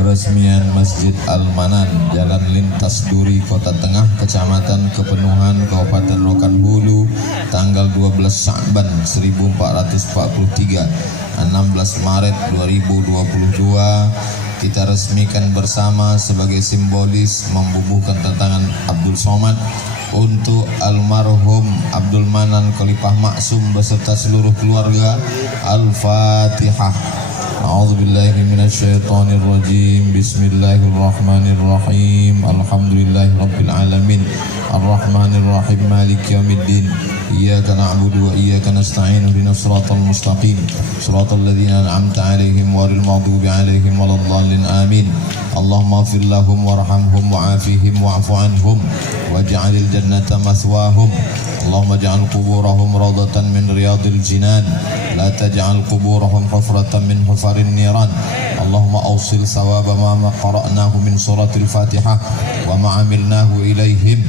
Peresmian Masjid Al-Manan, Jalan Lintas Duri, Kota Tengah, Kecamatan Kepenuhan, Kabupaten Rokan Hulu, tanggal 12 Sya'ban 1443, 16 Maret 2022. Kita resmikan bersama sebagai simbolis membubuhkan tantangan Abdul Somad untuk almarhum Abdul Manan Khalifah Maksum beserta seluruh keluarga. Al-Fatihah. A'udzubillahi minasyaitonir rajim. Bismillahirrahmanirrahim. Alhamdulillahirabbil alamin. Arrahmanir rahim. Maliki yaumiddin. Iyyaka na'budu wa iyyaka nasta'in. Ihdinas siratal mustaqim. Siratal ladzina an'amta 'alaihim ghairil maghdubi 'alaihim waladdallin. Amin. Allahumma ighfir lahum warhamhum wa'afihim wa'fu 'anhum waj'alil jannata mathwahum. Allahumma ij'al quburahum rawdatan min riyadil jinan, la taj'al quburahum hufratan min hufarin niran. Allahumma awsil thawaba ma qara'nahu min suratil Fatihah wa ma 'amilnahu ilaihim.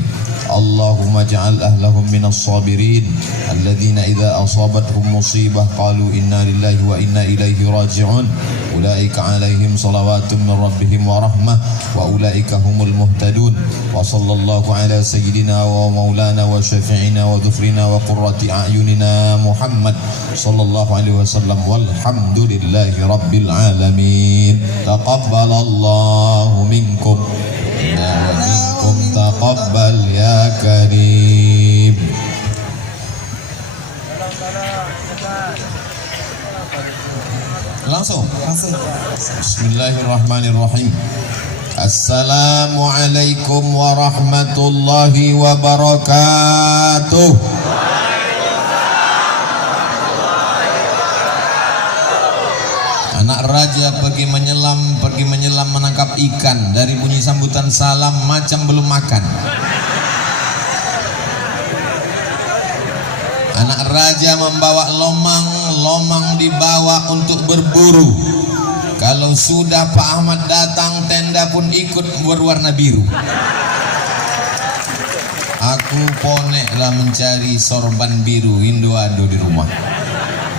Allahumma ja'al ahlahum minas sabirin alladhina idza asabatuhum musibah qalu inna lillahi wa inna ilaihi raji'un. Ulaika alaihim salawatun min rabbihim wa rahmah wa ulaika humul muhtadun. Wa sallallahu ala sayyidina wa maulana wa syafi'ina wa dhufrina wa qurrati a'yunina Muhammad sallallahu alaihi wasallam. Walhamdulillahi rabbil alamin. Taqabbalallahu minkum wa minkum taqabbal ya karim. Langsung. Bismillahirrahmanirrahim. Assalamualaikum warahmatullahi wabarakatuh. Anak raja pergi menyelam menangkap ikan. Dari bunyi sambutan salam macam belum makan. Anak raja membawa lomang dibawa untuk berburu. Kalau sudah Pak Ahmad datang, tenda pun ikut berwarna biru. Aku poneklah mencari sorban biru, Indo-ado di rumah.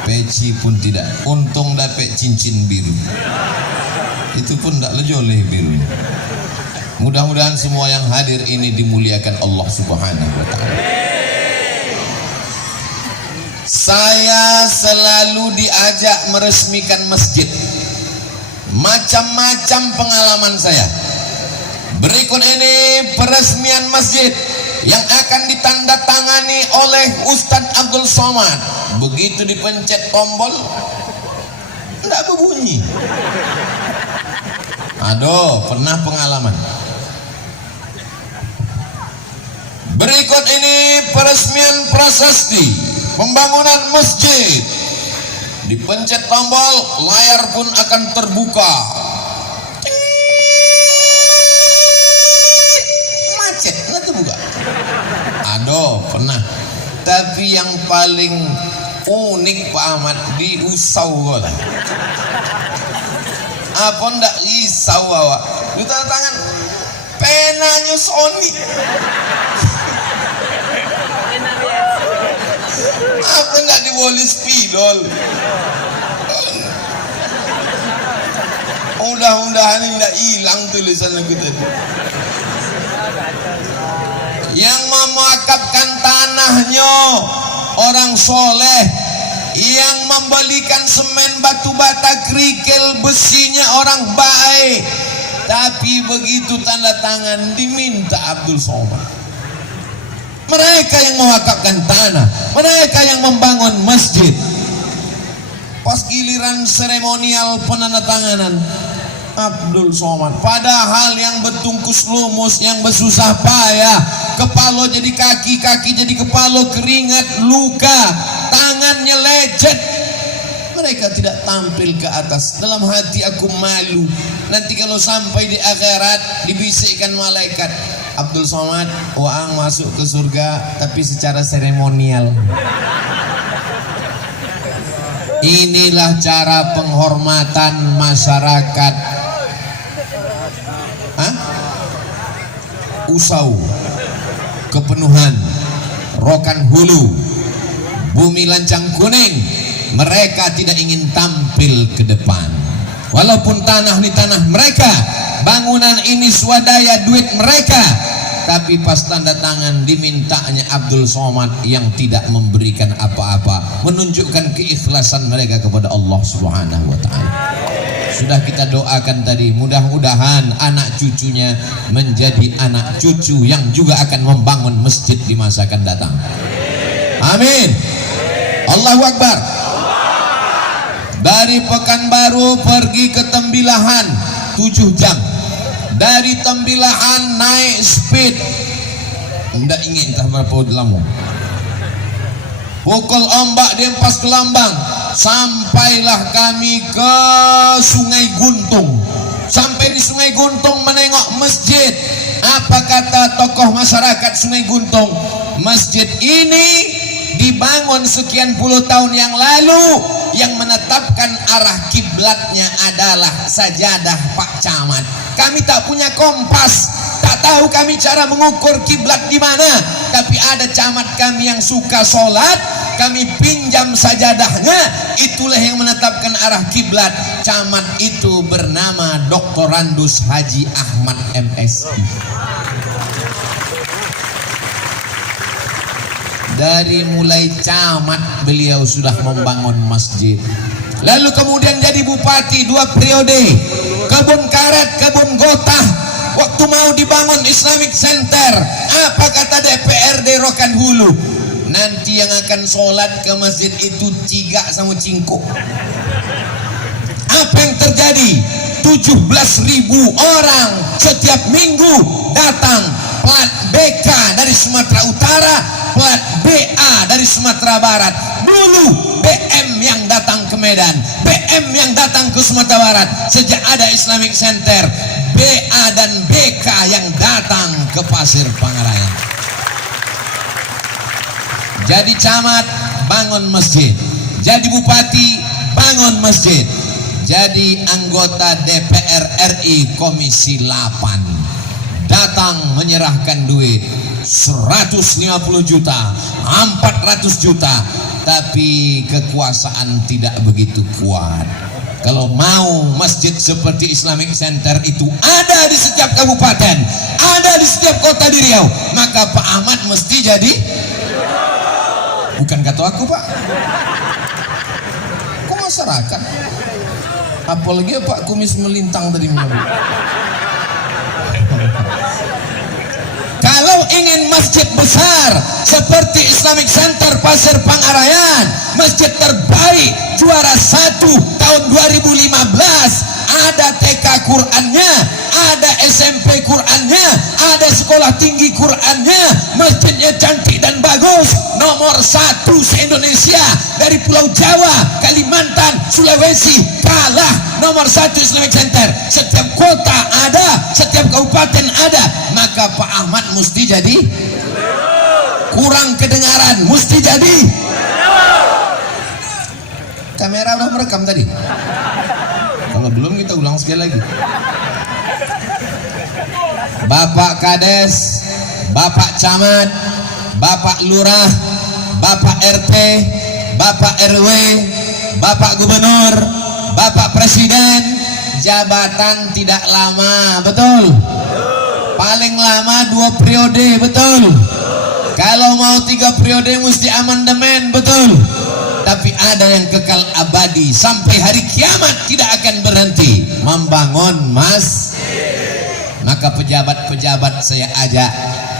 Peci pun tidak, untung dapat cincin biru. Itu pun tak lejoleh biru. Mudah-mudahan semua yang hadir ini dimuliakan Allah Subhanahu wa ta'ala. Saya selalu diajak meresmikan masjid. Macam-macam pengalaman saya. Berikut ini peresmian masjid yang akan ditandatangani oleh Ustadz Abdul Somad. Begitu dipencet tombol, tidak berbunyi. Aduh, pernah pengalaman. Berikut ini peresmian prasasti pembangunan masjid. Dipencet tombol, layar pun akan terbuka. Macet, nggak terbuka. Aduh, pernah. Tapi yang paling unik Pak Ahmad di Usau lah. Apa ndak risau awak? Lu tanda tangan, penanya Sony. Apa nggak diboleh spidol? Mudah-mudahan tidak hilang tulisan kita. Yang memakapkan tanahnya orang soleh, yang membelikan semen, batu bata, kerikil, besinya orang baik. Tapi begitu tanda tangan diminta Abdul Somad. Mereka yang mewakafkan tanah, mereka yang membangun masjid. Pas giliran seremonial penandatanganan, Abdul Somad. Padahal yang bertungkus lumus, yang bersusah payah, kepala jadi kaki, kaki jadi kepala, keringat, luka, tangannya lecet. Mereka tidak tampil ke atas. Dalam hati aku malu. Nanti kalau sampai di akhirat dibisikkan malaikat, Abdul Somad, Waang masuk ke surga tapi secara seremonial. Inilah cara penghormatan masyarakat Usau, Kepenuhan, Rokan Hulu, Bumi Lancang Kuning. Mereka tidak ingin tampil ke depan. Walaupun tanah ini tanah mereka, bangunan ini swadaya duit mereka, tapi pas tanda tangan dimintanya Abdul Somad yang tidak memberikan apa-apa, menunjukkan keikhlasan mereka kepada Allah Subhanahu wa taala. Sudah kita doakan tadi, mudah-mudahan anak cucunya menjadi anak cucu yang juga akan membangun masjid di masa akan datang. Amin. Allahu Akbar. Dari Pekanbaru pergi ke Tembilahan 7 jam. Dari Tembilahan naik speed, tidak ingin entah berapa lama. Pukul ombak di Empas Kelambang, sampailah kami ke Sungai Guntung. Sampai di Sungai Guntung menengok masjid. Apa kata tokoh masyarakat Sungai Guntung? Masjid ini dibangun sekian puluh tahun yang lalu, yang menetapkan arah kiblatnya adalah sajadah Pak Camat. Kami tak punya kompas, tak tahu kami cara mengukur kiblat di mana, tapi ada camat kami yang suka sholat, kami pinjam sajadahnya, itulah yang menetapkan arah kiblat. Camat itu bernama Dr. Randus Haji Ahmad MSI. Dari mulai camat beliau sudah membangun masjid. Lalu kemudian jadi bupati 2 periode. Kebun karet, kebun gotah. Waktu mau dibangun Islamic Center, apa kata DPRD Rokan Hulu? Nanti yang akan sholat ke masjid itu ciga sama cingkuk. Apa yang terjadi? 17.000 orang setiap minggu datang, plat BK dari Sumatera Utara, plat BA dari Sumatera Barat. Dulu BM yang datang ke Medan, BM yang datang ke Sumatera Barat. Sejak ada Islamic Center, BA dan BK yang datang ke Pasir Pangarayan. Jadi camat, bangun masjid. Jadi bupati, bangun masjid. Jadi anggota DPR RI Komisi 8 datang menyerahkan duit 150 juta, 400 juta, tapi kekuasaan tidak begitu kuat. Kalau mau masjid seperti Islamic Center itu ada di setiap kabupaten, ada di setiap kota di Riau, maka Pak Ahmad mesti jadi, bukan kata aku Pak, kok masyarakat, apalagi Pak Kumis melintang tadi. Kalau ingin masjid besar seperti Islamic Center Pasir Pangarayan, masjid terbaik juara 1 tahun 2015, ada TK Qurannya, ada SMP Qurannya, ada sekolah tinggi Qurannya, masjidnya cantik dan bagus, nomor 1 se-Indonesia, dari Pulau Jawa, Kalimantan, Sulawesi kalah nomor 1 Islamic Center. Setiap kota ada, setiap kabupaten ada, maka Pak Ahmad mesti jadi, kurang kedengaran, mesti jadi. Kamera udah merekam tadi? Kalau belum kita ulang sekali lagi. Bapak Kades, Bapak Camat, Bapak Lurah, Bapak RT, Bapak RW, Bapak Gubernur, Bapak Presiden, jabatan tidak lama, betul? Paling lama 2 periode, betul? Kalau mau 3 periode mesti amandemen, betul? Tapi ada yang kekal abadi sampai hari kiamat, tidak akan berhenti membangun Maka pejabat-pejabat saya ajak,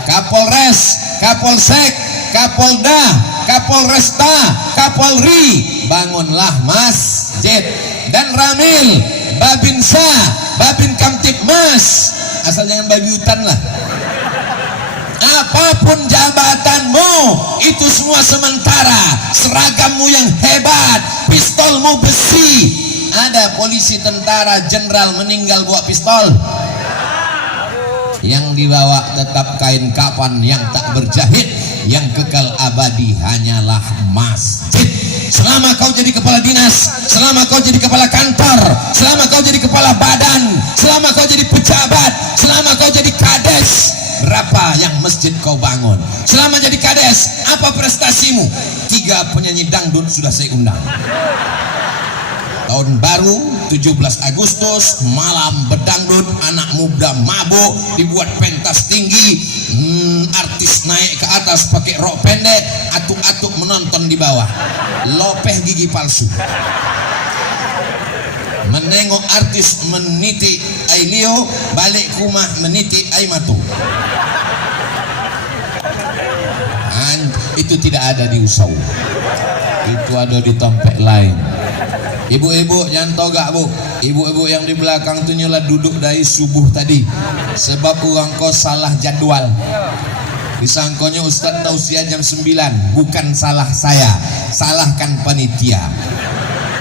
Kapolres, Kapolsek, Kapolda, Kapolresta, Kapolri, bangunlah masjid. Dan Ramil, Babinsa, Babin Kamtipmas, asal jangan babi hutan lah. Apapun jabatanmu, itu semua sementara. Seragammu yang hebat, pistolmu besi. Ada polisi, tentara, jenderal meninggal bawa pistol. Yang dibawa tetap kain kapan yang tak berjahit. Yang kekal abadi hanyalah masjid. Selama kau jadi kepala dinas, selama kau jadi kepala kantor, selama kau jadi kepala badan, selama kau jadi pejabat, selama kau jadi kades, berapa yang masjid kau bangun? Selama jadi kades, apa prestasimu? 3 penyanyi dangdut sudah saya undang. tahun baru 17 Agustus, malam bedangdut, anak muda mabuk, dibuat pentas tinggi, artis naik ke atas pakai rok pendek, atuk-atuk menonton di bawah, lopeh gigi palsu, menengok artis meniti ailio, balik rumah meniti aimatu. Itu tidak ada di Usau, itu ada di tempat lain. Ibu-ibu jangan togak bu, ibu-ibu yang di belakang tuh nyala duduk dari subuh tadi, sebab orang kau salah jadwal. Disangkonya Ustadz tausiah jam 9, bukan salah saya, salahkan panitia.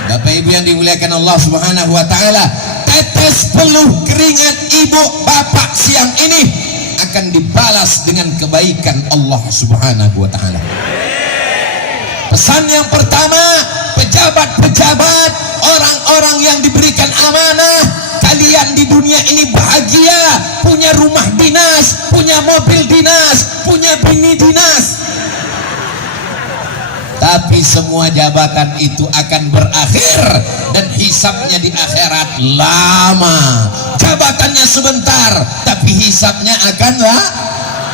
Bapak ibu yang dimuliakan Allah Subhanahu wa taala, tetes peluh keringat ibu bapak siang ini akan dibalas dengan kebaikan Allah Subhanahu wa taala. Pesan yang pertama, pejabat-pejabat, orang-orang yang diberikan amanah, kalian di dunia ini bahagia, punya rumah dinas, punya mobil dinas, punya bini dinas. Tapi semua jabatan itu akan berakhir dan hisabnya di akhirat lama. Jabatannya sebentar, tapi hisabnya akan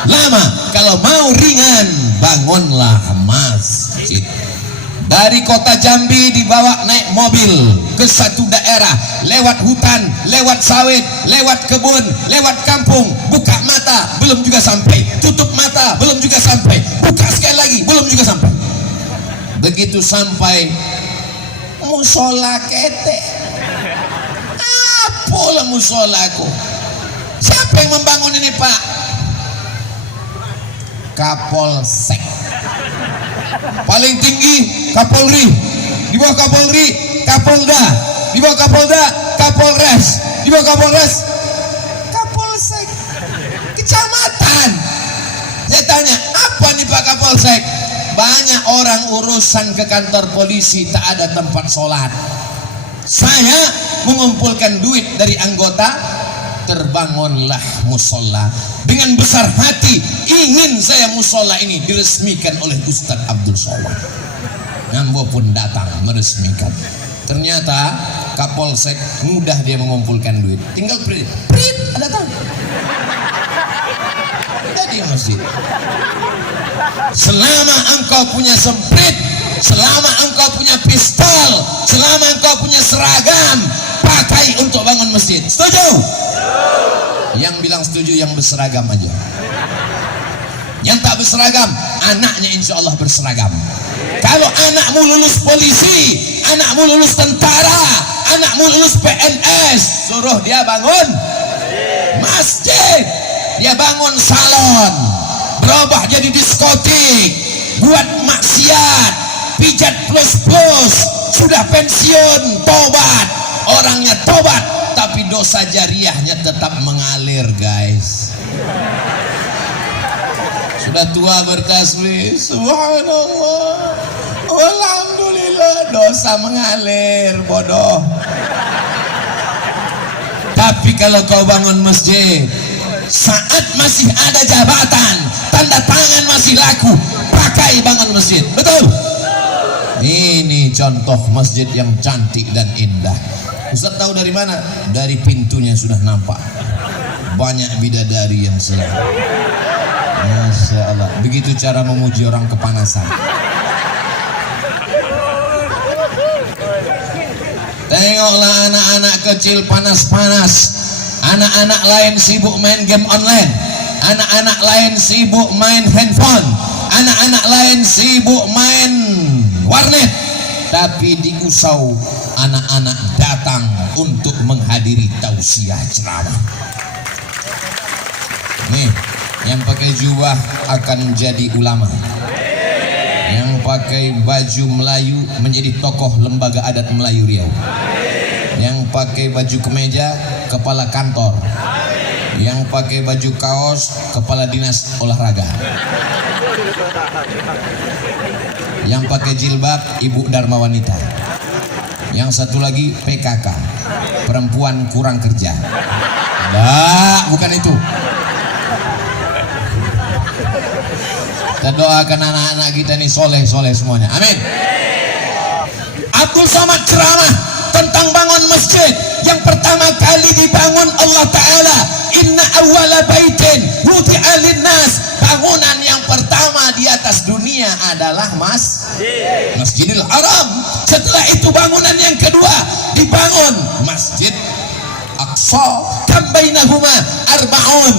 lama. Kalau mau ringan, bangunlah masjid. Dari kota Jambi dibawa naik mobil ke satu daerah, lewat hutan, lewat sawit, lewat kebun, lewat kampung. Buka mata, belum juga sampai. Tutup mata, belum juga sampai. Buka sekali lagi, belum juga sampai. Begitu sampai musola kete, apalah musolaku? Siapa yang membangun ini pak? Kapolsek. Paling tinggi Kapolri, di bawah Kapolri Kapolda, di bawah Kapolda Kapolres, di bawah Kapolres Kapolsek. Kecamatan. Saya tanya, apa nih Pak Kapolsek? Banyak orang urusan ke kantor polisi tak ada tempat sholat. Saya mengumpulkan duit dari anggota, terbangunlah musola. Dengan besar hati ingin saya musola ini diresmikan oleh Ustadz Abdul Somad. Ngambo pun datang meresmikan. Ternyata Kapolsek mudah dia mengumpulkan duit. Tinggal prit, datang. Jadi masjid. Selama engkau punya semprit, selama engkau punya pistol, selama engkau punya seragam, pakai untuk bangun masjid. Setuju? Yang bilang setuju yang berseragam aja. Yang tak berseragam, anaknya insya Allah berseragam. Kalau anakmu lulus polisi, anakmu lulus tentara, anakmu lulus PNS, suruh dia bangun masjid. Dia bangun salon, berubah jadi diskotik, buat maksiat, pijat plus-plus, sudah pensiun, tobat. Orangnya tobat, tapi dosa jariahnya tetap mengalir guys. Sudah tua bertasbih, subhanallah, alhamdulillah, dosa mengalir, bodoh. Tapi kalau kau bangun masjid, saat masih ada jabatan, tanda tangan masih laku, pakai bangun masjid. Betul? Ini contoh masjid yang cantik dan indah. Ustaz tahu dari mana? Dari pintunya sudah nampak. Banyak bidadari yang selalu. Masya Allah. Begitu cara memuji orang kepanasan. Tengoklah anak-anak kecil panas-panas. Anak-anak lain sibuk main game online, anak-anak lain sibuk main handphone, anak-anak lain sibuk main warnet. Tapi di Usau anak-anak datang untuk menghadiri tausiah ceramah. Nih, yang pakai jubah akan jadi ulama, yang pakai baju Melayu menjadi tokoh lembaga adat Melayu Riau, yang pakai baju kemeja kepala kantor, yang pakai baju kaos kepala dinas olahraga, yang pakai jilbab ibu dharma wanita, yang satu lagi PKK, perempuan kurang kerja. Nah, bukan itu. Kita doakan anak-anak kita ini soleh semuanya, amin. Abdul Somad ceramah tentang bangun masjid. Yang pertama kali dibangun Allah Ta'ala, inna awwala baitin wudi'a linnas, bangunan yang pertama di atas dunia adalah Masjidil Haram. Setelah itu bangunan yang kedua dibangun Masjid Aqsa, kam bainahuma arba'un,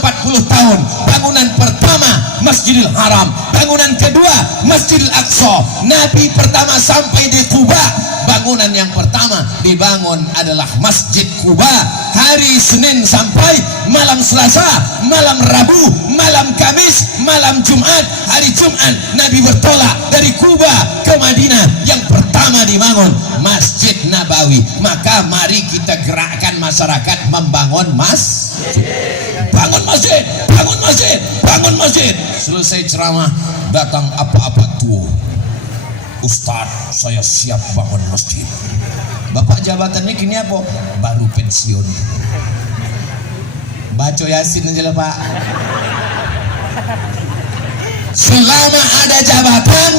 40 tahun. Bangunan pertama Masjidil Haram, bangunan kedua Masjidil Aqsa. Nabi pertama sampai di Quba, bangunan yang pertama dibangun adalah Masjid Quba. Hari Senin sampai malam Selasa, malam Rabu, malam Kamis, malam Jumat. Hari Jumat Nabi bertolak dari Quba ke Madinah. Yang pertama dibangun Masjid Nabawi. Maka mari kita gerakkan masyarakat membangun masjid. Bangun masjid, bangun masjid, bangun masjid. Selesai ceramah datang apa-apa tuh, Ustadz, saya siap bangun masjid. Bapak jabatannya kini apa? Baru pensiun. Baca Yasin aja lah Pak. Selama ada jabatan,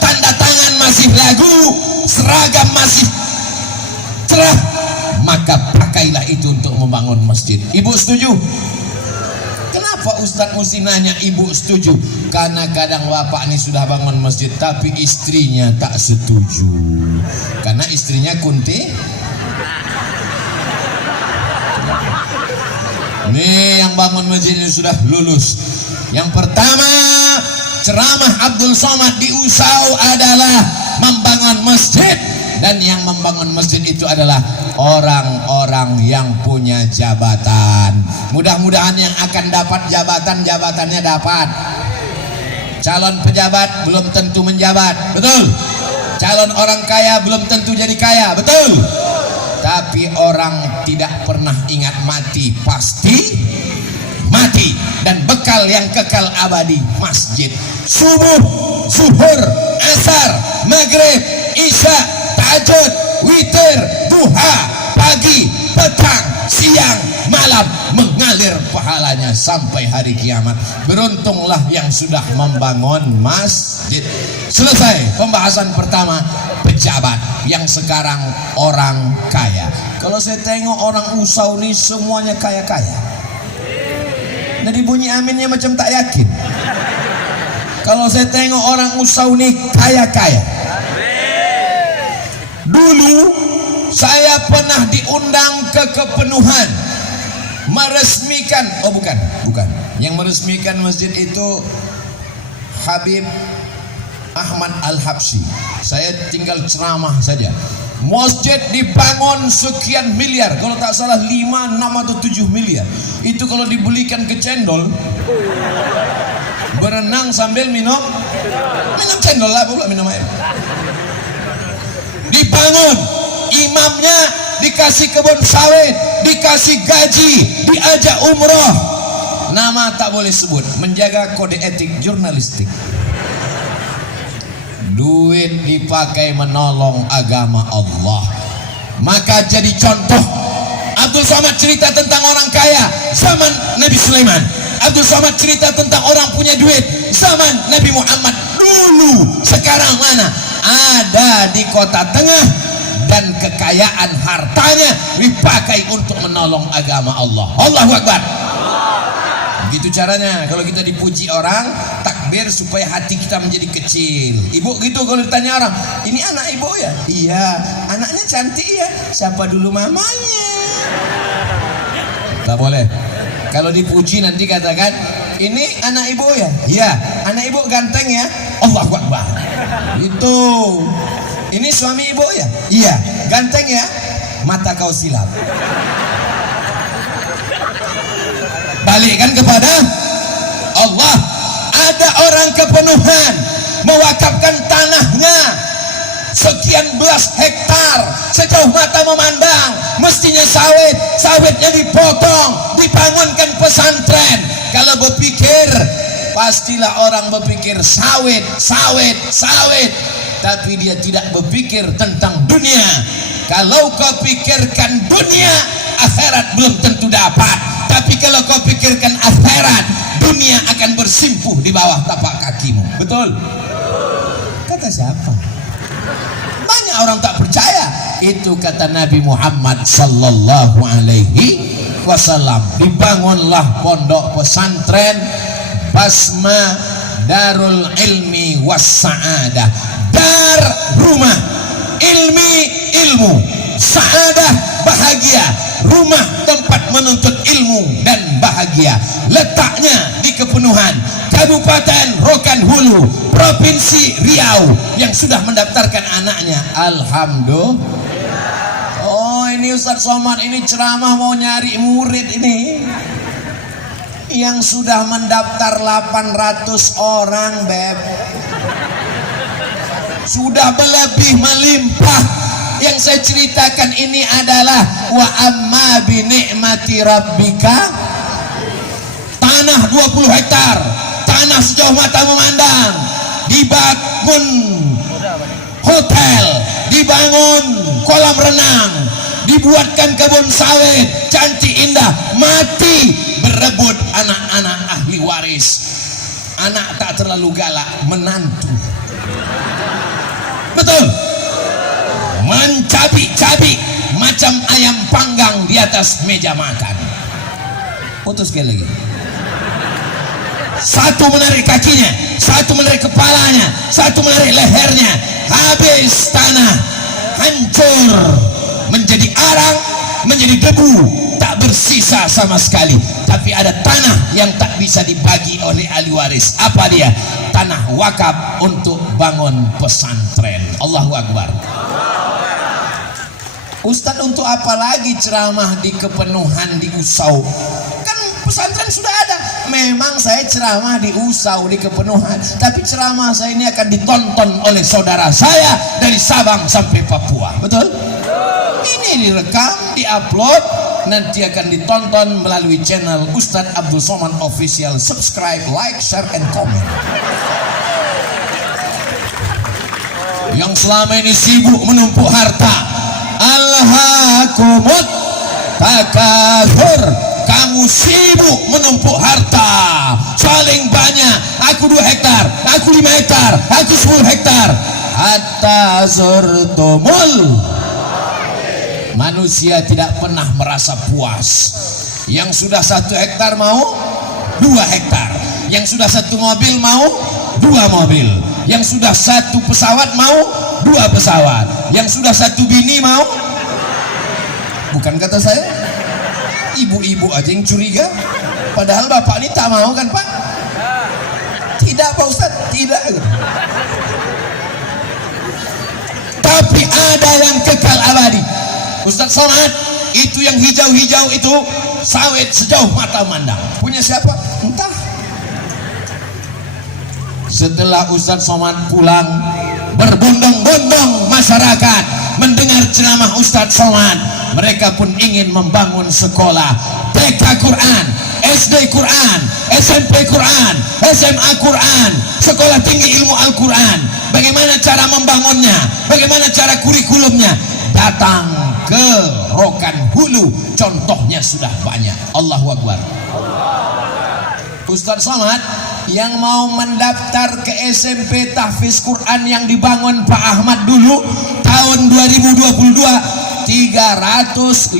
tanda tangan masih lagu, seragam masih cerah, maka pakailah itu untuk membangun masjid. Ibu setuju? Kenapa Ustadz mesti nanya ibu setuju? Karena kadang bapak ini sudah bangun masjid tapi istrinya tak setuju. Karena istrinya kunti. Nih yang bangun masjid ini sudah lulus. Yang pertama ceramah Abdul Somad di Usau adalah membangun masjid. Dan yang membangun masjid itu adalah orang-orang yang punya jabatan. Mudah-mudahan yang akan dapat jabatan, jabatannya dapat. Calon pejabat belum tentu menjabat, betul? Calon orang kaya belum tentu jadi kaya, betul? Tapi orang tidak pernah ingat mati, pasti mati. Dan bekal yang kekal abadi masjid. Subuh, zuhur, asar, maghrib, isya, tahajud, witir, duha, pagi, petang, siang, malam, mengalir pahalanya sampai hari kiamat. Beruntunglah yang sudah membangun masjid. Selesai pembahasan pertama pejabat. Yang sekarang orang kaya. Kalau saya tengok orang Usau ini semuanya kaya-kaya. Jadi bunyi aminnya macam tak yakin. Kalau saya tengok orang Usau ini kaya-kaya. Dulu saya pernah diundang ke Kepenuhan meresmikan, oh bukan, yang meresmikan masjid itu Habib Ahmad Al-Habsyi. Saya tinggal ceramah saja. Masjid dibangun sekian miliar, kalau tak salah 5, 6 atau 7 miliar. Itu kalau dibelikan ke cendol, berenang sambil minum cendol lah, pula minum air. Dibangun, imamnya dikasih kebun sawit, dikasih gaji, diajak umroh. Nama tak boleh sebut, menjaga kode etik jurnalistik. Duit dipakai menolong agama Allah. Maka jadi contoh. Abdul Somad cerita tentang orang kaya zaman Nabi Sulaiman. Abdul Somad cerita tentang orang punya duit zaman Nabi Muhammad dulu. Sekarang mana? Ada di kota tengah. Dan kekayaan hartanya dipakai untuk menolong agama Allah. Allahu Akbar. Begitu caranya. Kalau kita dipuji orang, takbir supaya hati kita menjadi kecil. Ibu gitu kalau ditanya orang, ini anak ibu ya? Iya. Anaknya cantik ya? Siapa dulu mamanya? Tak boleh. Kalau dipuji nanti katakan, ini anak ibu ya? Iya. Anak ibu ganteng ya? Allahu Akbar. Itu. Ini suami ibu ya? Iya. Ganteng ya? Mata kau silap. Balikkan kepada Allah. Ada orang Kepenuhan mewakafkan tanahnya sekian belas hektar, sejauh mata memandang, mestinya sawit, sawitnya dipotong, dibangunkan pesantren. Kalau berpikir, pastilah orang berpikir sawit, tapi dia tidak berpikir tentang dunia. Kalau kau pikirkan dunia, akhirat belum tentu dapat. Tapi kalau kau pikirkan akhirat, dunia akan bersimpuh di bawah tapak kakimu. Betul? Kata siapa? Banyak orang tak percaya. Itu kata Nabi Muhammad sallallahu alaihi wasallam. Dibangunlah pondok pesantren Basma Darul Ilmi Was Sa'adah. Dar rumah ilmi, ilmu, sa'adah bahagia, rumah tempat menuntut ilmu dan bahagia. Letaknya di Kepenuhan, Kabupaten Rokan Hulu, Provinsi Riau, yang sudah mendaftarkan anaknya. Alhamdulillah. Oh, ini Ustaz Somad ini ceramah mau nyari murid ini. Yang sudah mendaftar 800 orang, Beb. Sudah berlebih melimpah. Yang saya ceritakan ini adalah wa amma bi ni'mati rabbika. Tanah 20 hektar, tanah sejauh mata memandang, dibangun hotel, dibangun kolam renang, dibuatkan kebun sawit cantik indah, mati berebut anak-anak ahli waris. Anak tak terlalu galak, menantu. Betul. Mencabik-cabik macam ayam panggang di atas meja makan. Putus sekali lagi. Satu menarik kakinya, satu menarik kepalanya, satu menarik lehernya. Habis tanah, hancur, menjadi arang, menjadi debu, tak bersisa sama sekali. Tapi ada tanah yang tak bisa dibagi oleh ahli waris. Apa dia? Tanah wakaf untuk bangun pesantren. Allahu Akbar. Ustadz, untuk apa lagi ceramah di Kepenuhan, di Usau? Kan pesantren sudah ada. Memang saya ceramah di Usau, di Kepenuhan, tapi ceramah saya ini akan ditonton oleh saudara saya dari Sabang sampai Papua. Betul? Ini direkam, diupload, nanti akan ditonton melalui channel Ustadz Abdul Somad Official. Subscribe, like, share, and comment. Yang selama ini sibuk menumpuk harta, alhaakumut takatsur, kamu sibuk menumpuk harta, saling banyak. Aku 2 hektar, aku 5 hektar, aku 10 hektar. Hatta zurtumul, manusia tidak pernah merasa puas. Yang sudah 1 hektar mau 2 hektar, yang sudah 1 mobil mau 2 mobil, yang sudah 1 pesawat mau 2 pesawat, yang sudah 1 bini mau. Bukan kata saya, ibu-ibu aja yang curiga. Padahal bapak ini tak mau kan, Pak? Tidak, Pak Ustaz, tidak. Tapi ada yang kekal abadi. Ustaz Somad, itu yang hijau-hijau itu sawit sejauh mata memandang. Punya siapa? Entah. Setelah Ustaz Somad pulang, berbondong-bondong masyarakat mendengar ceramah Ustaz Somad. Mereka pun ingin membangun sekolah TK Quran, SD Quran, SMP Quran, SMA Quran, sekolah tinggi ilmu Al-Quran. Bagaimana cara membangunnya? Bagaimana cara kurikulumnya? Datang ke Rokan Hulu, contohnya sudah banyak. Allahu Akbar. Ustaz Somad yang mau mendaftar ke SMP Tahfiz Quran yang dibangun Pak Ahmad dulu tahun 2022, 350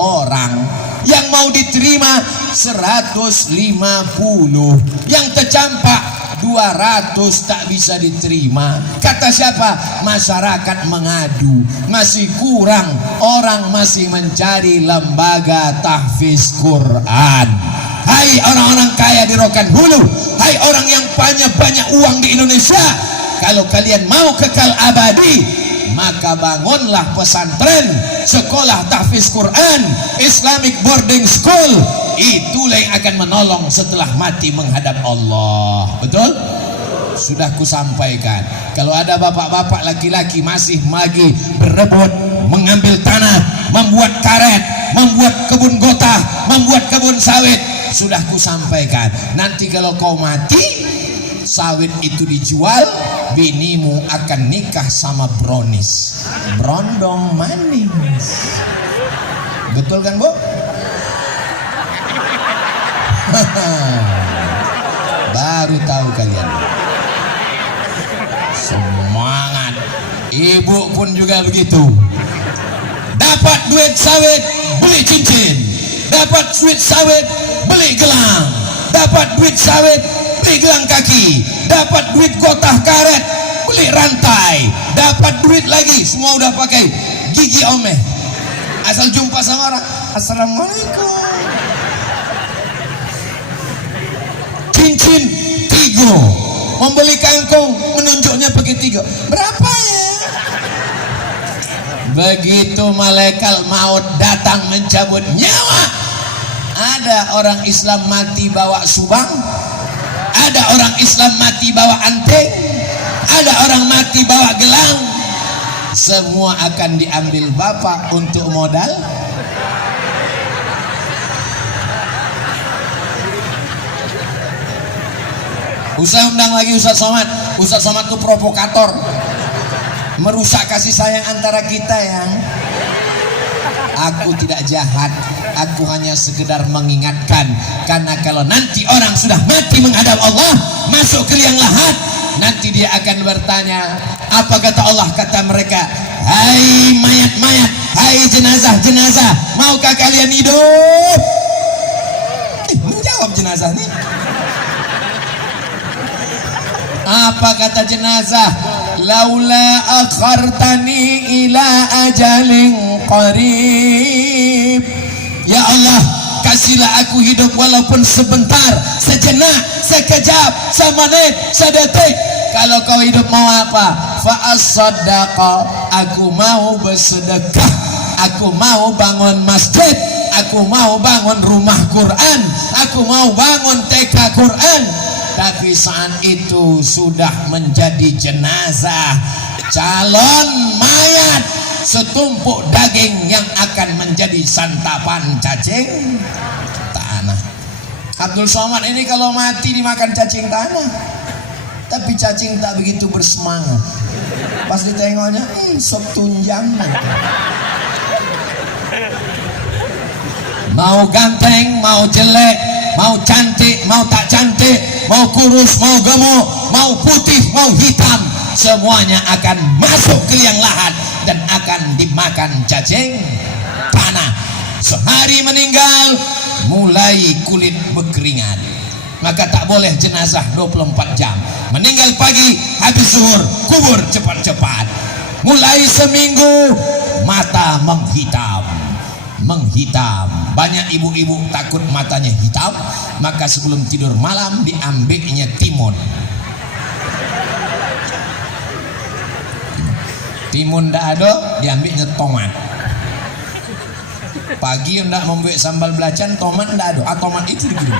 orang. Yang mau diterima 150, yang tercampak 200 tak bisa diterima. Kata siapa? Masyarakat mengadu, masih kurang orang, masih mencari lembaga tahfiz Quran. Hai orang-orang kaya di Rokan Hulu, hai orang yang punya banyak uang di Indonesia, kalau kalian mau kekal abadi, maka bangunlah pesantren, sekolah tahfiz Quran, Islamic boarding school. Itulah yang akan menolong setelah mati menghadap Allah. Betul? Sudah kusampaikan. Kalau ada bapak-bapak laki-laki masih lagi berebut mengambil tanah, membuat karet, membuat kebun gotah, membuat kebun sawit, sudah kusampaikan. Nanti kalau kau mati, sawit itu dijual, binimu akan nikah sama brownies, brondong manis. Betul kan, Bu? Baru tahu kalian. Semangat. Ibu pun juga begitu. Dapat duit sawit, beli cincin. Dapat duit sawit, beli gelang. Dapat duit sawit, beli gelang kaki. Dapat duit gotah karet, beli rantai. Dapat duit lagi, semua udah pakai gigi omeh. Asal jumpa sama orang, assalamualaikum. Cincin tigo, membeli kangkung, menunjuknya pakai tigo. Berapa ya? Begitu malaikat maut datang mencabut nyawa, ada orang Islam mati bawa subang, ada orang Islam mati bawa anting, ada orang mati bawa gelang. Semua akan diambil bapak untuk modal. Usah undang lagi Ustaz Somad. Ustaz Somad itu provokator, merusak kasih sayang antara kita yang. Aku tidak jahat, aku hanya sekedar mengingatkan. Karena kalau nanti orang sudah mati menghadap Allah, masuk ke liang lahat, nanti dia akan bertanya, apa kata Allah? Kata mereka, hai mayat-mayat, hai jenazah-jenazah, maukah kalian hidup? Menjawab jenazah nih. Apa kata jenazah? Laula akhartani ila ajalin qarib. Ya Allah, kasihlah aku hidup walaupun sebentar, sejenak, sekejap, semenit, sedetik. Kalau kau hidup mau apa? Fa as-saddaqa, aku mau bersedekah, aku mau bangun masjid, aku mau bangun rumah Quran, aku mau bangun TK Quran. Tapi saat itu sudah menjadi jenazah, calon mayat, setumpuk daging yang akan menjadi santapan cacing tanah. Abdul Somad ini kalau mati dimakan cacing tanah, tapi cacing tak begitu bersemangat. Pas ditengoknya, sop tunjang. Mau ganteng, mau jelek, mau cantik, mau tak cantik, mau kurus, mau gemuk, mau putih, mau hitam, semuanya akan masuk ke liang lahat dan akan dimakan cacing tanah. Sehari meninggal, mulai kulit berkeringat, maka tak boleh jenazah 24 jam. Meninggal pagi, habis zuhur, kubur cepat-cepat. Mulai seminggu, mata menghitam. Banyak ibu-ibu takut matanya hitam, maka sebelum tidur malam diambilnya timun. Timun ndak ada, diambilnya tomat. Pagi ndak membuat sambal belacan, tomat ndak ada. Tomat itu dikirim.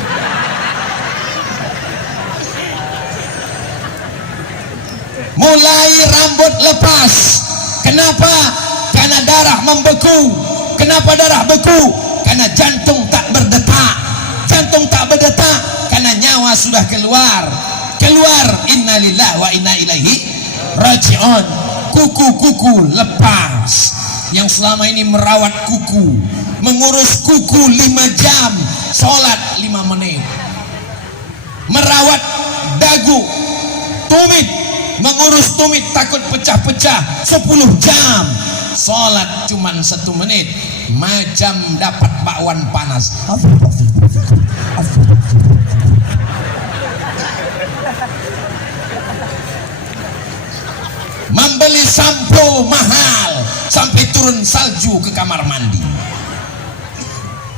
Mulai rambut lepas. Kenapa? Karena darah membeku. Kenapa darah beku? Karena jantung tak berdetak. Jantung tak berdetak karena nyawa sudah keluar. Innalillahi wa inna ilaihi raji'un. Kuku-kuku lepas. Yang selama ini merawat kuku, mengurus kuku 5 jam, sholat 5 menit. Merawat dagu, tumit, mengurus tumit takut pecah-pecah 10 jam. Sholat cuman 1 menit, macam dapat bakwan panas. Membeli sampo mahal sampai turun salju ke kamar mandi.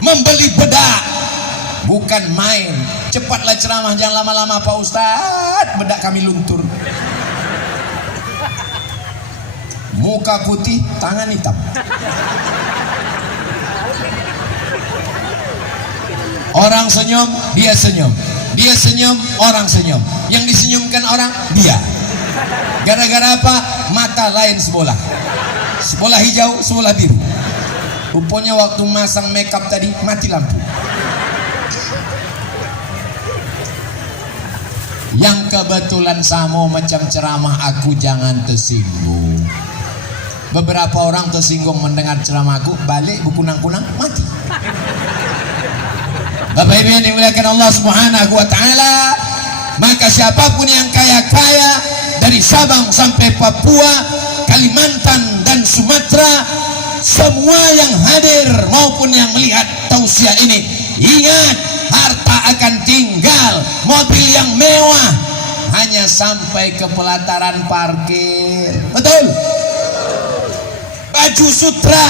Membeli bedak, bukan main. Cepatlah ceramah, jangan lama-lama Pak Ustadz, bedak kami luntur. Muka putih, tangan hitam. Orang senyum, dia senyum. Dia senyum, orang senyum. Yang disenyumkan orang, dia. Gara-gara apa? Mata lain sebelah. Sebelah hijau, sebelah biru. Rupanya waktu masang makeup tadi, mati lampu. Yang kebetulan sama macam ceramah aku, jangan tersinggung. Beberapa orang tersinggung mendengar ceramahku, balik berkunang-kunang, mati. Bapak Ibu yang dimuliakan Allah Subhanahu wa taala, maka siapapun yang kaya-kaya dari Sabang sampai Papua, Kalimantan dan Sumatera, semua yang hadir maupun yang melihat tausiah ini, ingat, harta akan tinggal, mobil yang mewah hanya sampai ke pelataran parkir, betul? Baju sutra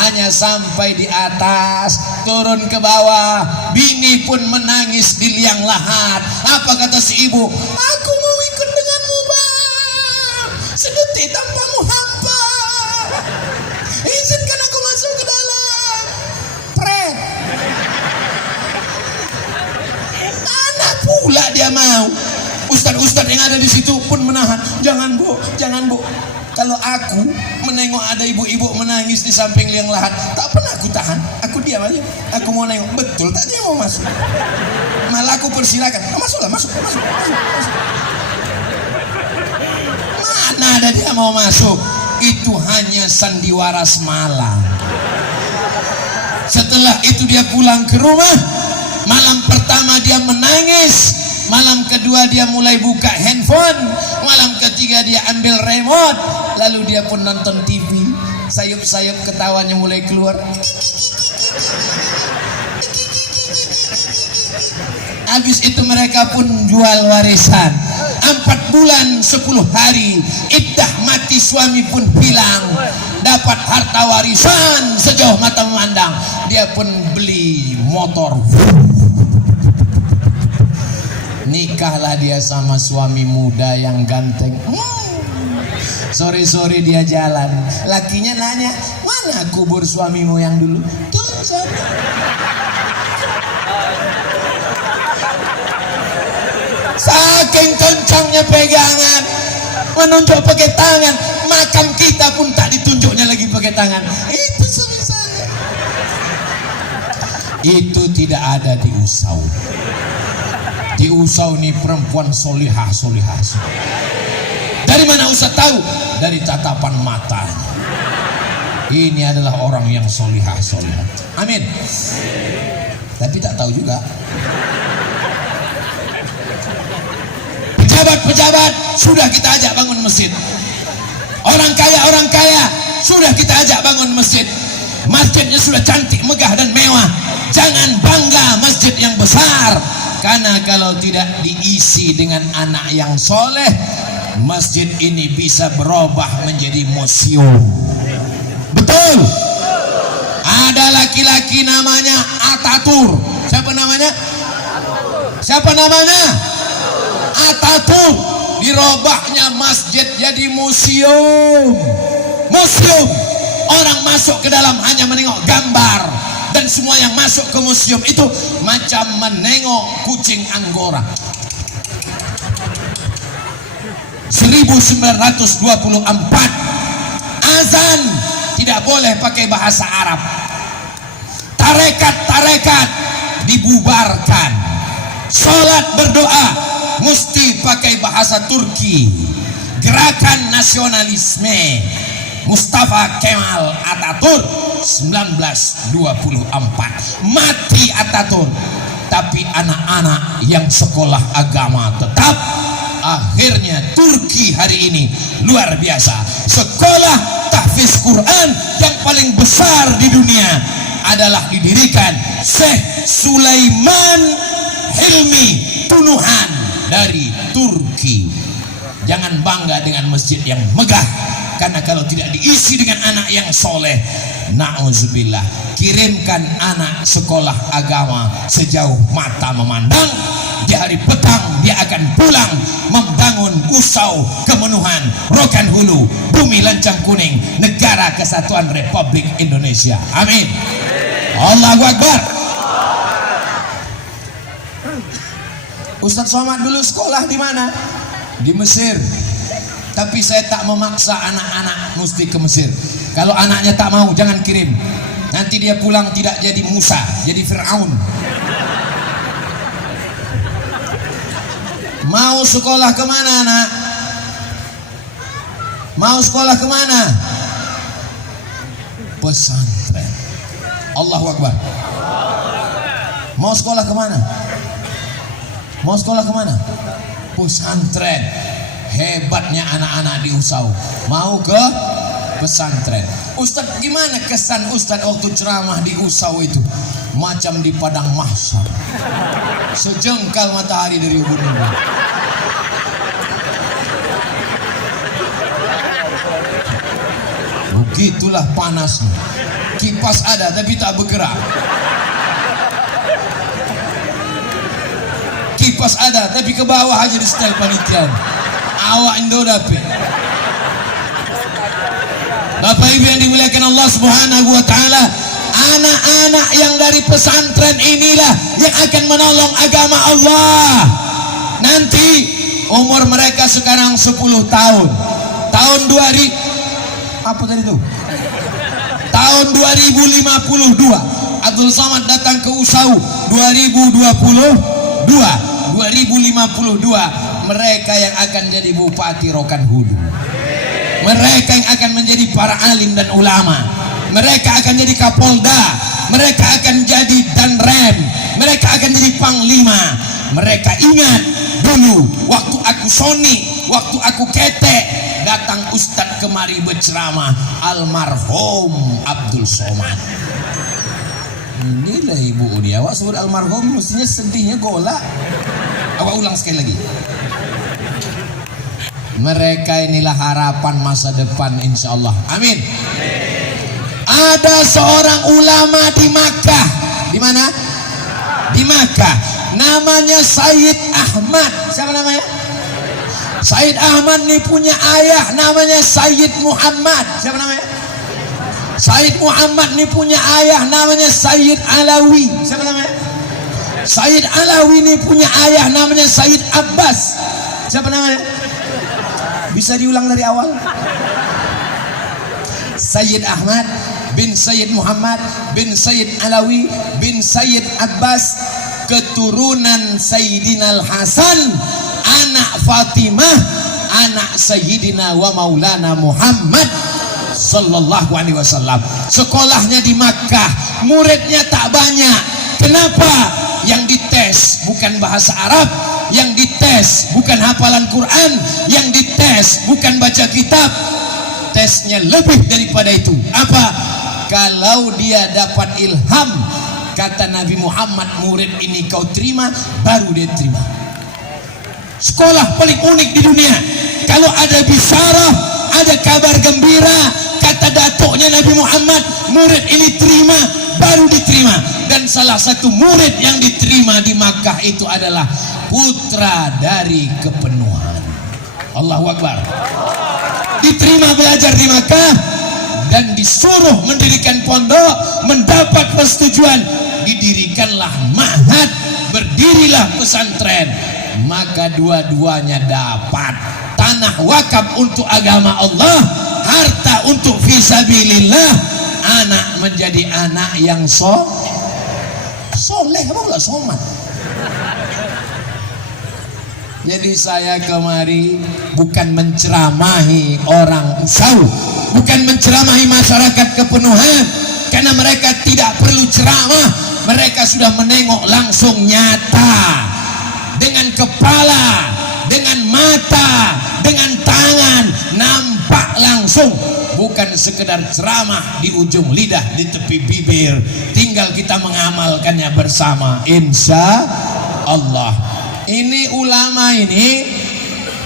hanya sampai di atas, turun ke bawah. Bini pun menangis di liang lahat. Apa kata si ibu? Aku mau ikut denganmu bang, sedetik tanpamu hampa, izinkan aku masuk ke dalam. Pret, anak pula dia mau. Ustadz-ustadz yang ada di situ pun menahan. Jangan bu, jangan bu. Kalau aku menengok ada ibu-ibu menangis di samping liang lahat, tak pernah aku tahan. Aku diam aja. Aku mau nengok, betul tak dia mau masuk. Malah aku persilakan. Masuklah, masuk. Mana ada dia mau masuk? Itu hanya sandiwara semalam. Setelah itu dia pulang ke rumah. Malam pertama dia menangis. Malam kedua dia mulai buka handphone. Malam ketiga dia ambil remote. Lalu dia pun nonton TV. Sayup-sayup ketawanya mulai keluar. Habis itu mereka pun jual warisan. 4 bulan 10 hari iddah mati, suami pun hilang. Dapat harta warisan sejauh mata memandang. Dia pun beli motor. Nikahlah dia sama suami muda yang ganteng. Sore-sore dia jalan, lakinya nanya, mana kubur suamimu yang dulu? Tuh sana. Saking kencangnya pegangan, menunjuk pakai tangan. Makam kita pun tak ditunjuknya lagi pakai tangan. Itu sebisanya. Itu tidak ada di Usau. Di Usau ini perempuan solihah. Dari mana Ustaz tahu? Dari tatapan matanya. Ini adalah orang yang solihah. Amin. Tapi tak tahu juga. Pejabat sudah kita ajak bangun masjid. Orang kaya sudah kita ajak bangun masjid. Masjidnya sudah cantik, megah dan mewah. Jangan bangga masjid yang besar, karena kalau tidak diisi dengan anak yang soleh, masjid ini bisa berubah menjadi museum. Betul? Ada laki-laki namanya Ataturk. Siapa namanya? Ataturk. Dirobahnya masjid jadi museum. Orang masuk ke dalam hanya menengok gambar. Dan semua yang masuk ke museum itu macam menengok kucing Anggora. 1924 azan tidak boleh pakai bahasa Arab. Tarekat dibubarkan. Sholat berdoa mesti pakai bahasa Turki. Gerakan nasionalisme Mustafa Kemal Ataturk 1924. Mati Ataturk, tapi anak-anak yang sekolah agama tetap. Akhirnya Turki hari ini luar biasa. Sekolah tahfiz Quran yang paling besar di dunia adalah didirikan Syekh Sulaiman Hilmi Tunuhan dari Turki. Jangan bangga dengan masjid yang megah, karena kalau tidak diisi dengan anak yang soleh, na'udzubillah, kirimkan anak sekolah agama sejauh mata memandang. Di hari petang dia akan pulang membangun Usau Kemenuhan, Rokan Hulu, Bumi Lancang Kuning, Negara Kesatuan Republik Indonesia. Amin. Allahu Akbar. Ustaz Somad dulu sekolah di mana? Di Mesir. Tapi saya tak memaksa anak-anak mesti ke Mesir. Kalau anaknya tak mau, jangan kirim. Nanti dia pulang tidak jadi Musa, jadi Fir'aun. Mau sekolah kemana anak? Mau sekolah kemana? Pesantren. Allahu Akbar. Mau sekolah kemana? Pesantren. hebatnya anak-anak di Usau mau ke pesantren. Ustadz, gimana kesan Ustadz waktu ceramah di Usau itu? Macam di padang mahsyar, sejengkal matahari dari ubun. Begitulah panasnya. Kipas ada tapi tak bergerak. Kipas ada tapi ke bawah aja di setel panitia. Awak Indo dapet. Bapak Ibu yang dimuliakan Allah Subhanahu wa taala, anak-anak yang dari pesantren inilah yang akan menolong agama Allah. Nanti umur mereka sekarang 10 tahun. Tahun 2000 apa tadi itu? Tahun 2052 Abdul Samad datang ke Usau. 2052 mereka yang akan jadi Bupati Rokan Hulu, mereka yang akan menjadi para alim dan ulama, mereka akan jadi Kapolda, mereka akan jadi Danrem, mereka akan jadi Panglima. Mereka ingat dulu waktu aku Sony, waktu aku ketek, datang Ustadz kemari berceramah, almarhum Abdul Somad. Inilah ibu dia, awak sebut almarhum mestinya sedihnya golak. Awak ulang sekali lagi. Mereka inilah harapan masa depan insya Allah. Amin. Ada seorang ulama di Makkah. Di mana? Di Makkah. Namanya Sayyid Ahmad. Siapa namanya? Sayyid Ahmad ini punya ayah namanya Sayyid Muhammad. Siapa namanya? Sayyid Muhammad ini punya ayah namanya Sayyid Alawi. Siapa namanya? Sayyid Alawi ini punya ayah namanya Sayyid Abbas. Siapa namanya? Bisa diulang dari awal. Sayyid Ahmad bin Sayyid Muhammad bin Sayyid Alawi bin Sayyid Abbas, keturunan Sayyidina Al-Hasan, anak Fatimah, anak Sayyidina wa Maulana Muhammad sallallahu alaihi wasallam. Sekolahnya di Makkah, muridnya tak banyak. Kenapa? Yang dites bukan bahasa Arab, yang dites bukan hafalan Quran, yang dites bukan baca kitab. Tesnya lebih daripada itu. Apa? Kalau dia dapat ilham, kata Nabi Muhammad, murid ini kau terima, baru dia terima. Sekolah paling unik di dunia. Kalau ada bisyarah, ada kabar gembira, kata datuknya Nabi Muhammad, murid ini terima, baru diterima. Dan salah satu murid yang diterima di Makkah itu adalah putra dari kepenuhan. Allahu Akbar. Diterima belajar di Makkah dan disuruh mendirikan pondok, mendapat persetujuan, didirikanlah ma'had, berdirilah pesantren. Maka dua-duanya dapat tanah wakaf untuk agama Allah, harta untuk fisabilillah, anak menjadi anak yang soleh, apa pula somat. Jadi saya kemari bukan menceramahi orang Usau, bukan menceramahi masyarakat kepenuhan, karena mereka tidak perlu ceramah. Mereka sudah menengok langsung nyata, dengan kepala, dengan mata, dengan tangan, nampak langsung. Bukan sekedar ceramah di ujung lidah, di tepi bibir. Tinggal kita mengamalkannya bersama, insya Allah. Ini ulama ini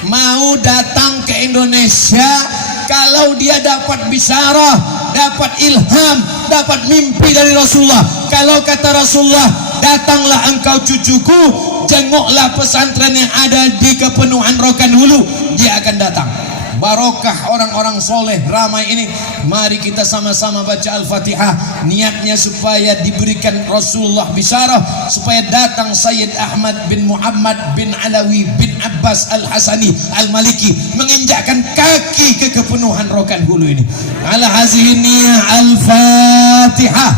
mau datang ke Indonesia, kalau dia dapat bisyarah, dapat ilham, dapat mimpi dari Rasulullah. Kalau kata Rasulullah, datanglah engkau cucuku, jenguklah pesantren yang ada di kepenuhan Rokan Hulu, dia akan datang. Barokah orang-orang soleh ramai ini. Mari kita sama-sama baca Al-Fatihah, niatnya supaya diberikan Rasulullah bisyarah, supaya datang Sayyid Ahmad bin Muhammad bin Alawi bin Abbas Al-Hasani Al-Maliki, menginjakkan kaki ke kepenuhan Rokan Hulu ini. Ala hazihi niyah Al-Fatihah.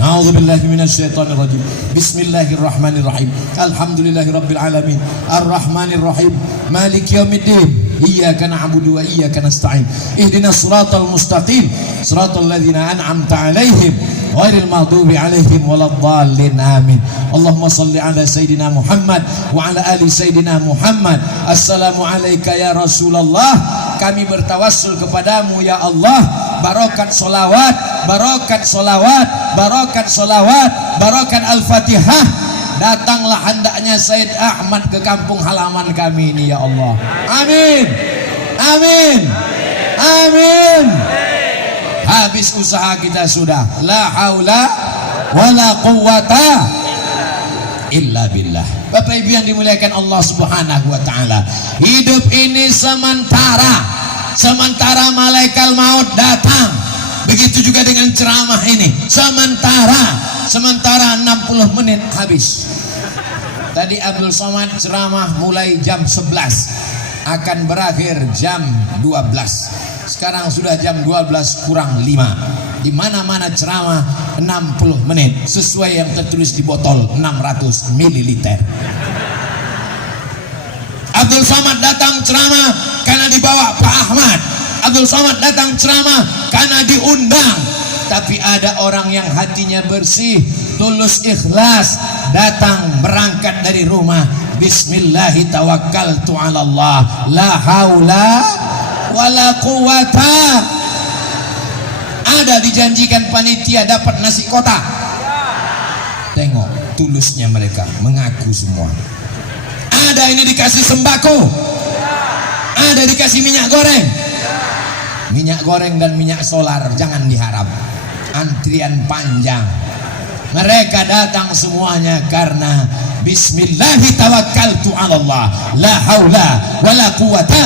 A'udzubillahi minasyaitonirrajim. Bismillahirrahmanirrahim. Alhamdulillahirabbil alamin. Arrahmanirrahim. Maliki yaumiddin. Iyyaka na'budu wa iyyaka nasta'in. Ihdinas siratal mustaqim. Siratal ladzina an'amta 'alaihim ghairil maghdubi alaihim waladdallin amin. Allahumma salli ala Sayyidina Muhammad wa ala ali Sayyidina Muhammad. Assalamu alayka ya Rasulullah. Kami bertawassul kepadamu ya Allah, barokat solawat, barokat solawat, barokat solawat, barokat Al-Fatihah. Datanglah hendaknya Said Ahmad ke kampung halaman kami ini ya Allah. Amin. Amin. Amin. Habis usaha kita sudah. La haula wala quwwata illa billah. Bapak Ibu yang dimuliakan Allah Subhanahu wa taala, hidup ini sementara. Sementara malaikat maut datang. Begitu juga dengan ceramah ini. Sementara 60 menit habis. Tadi Abdul Somad ceramah mulai jam 11, akan berakhir jam 12. Sekarang sudah jam 12 kurang 5. Di mana-mana ceramah 60 menit sesuai yang tertulis di botol 600 ml. Abdul Somad datang ceramah karena dibawa Pak Ahmad. Abdul Somad datang ceramah karena diundang. Tapi ada orang yang hatinya bersih, tulus, ikhlas, datang berangkat dari rumah. Bismillahi tawakkaltu ala Allah, la haula wala quwata. Ada dijanjikan panitia dapat nasi kotak. Tengok tulusnya mereka, mengaku semua. Ada ini dikasih sembako, ada dikasih minyak goreng. Minyak goreng dan minyak solar jangan diharap, antrian panjang. Mereka datang semuanya karena bismillahi tawakkaltu ala Allah, la haula wala quwata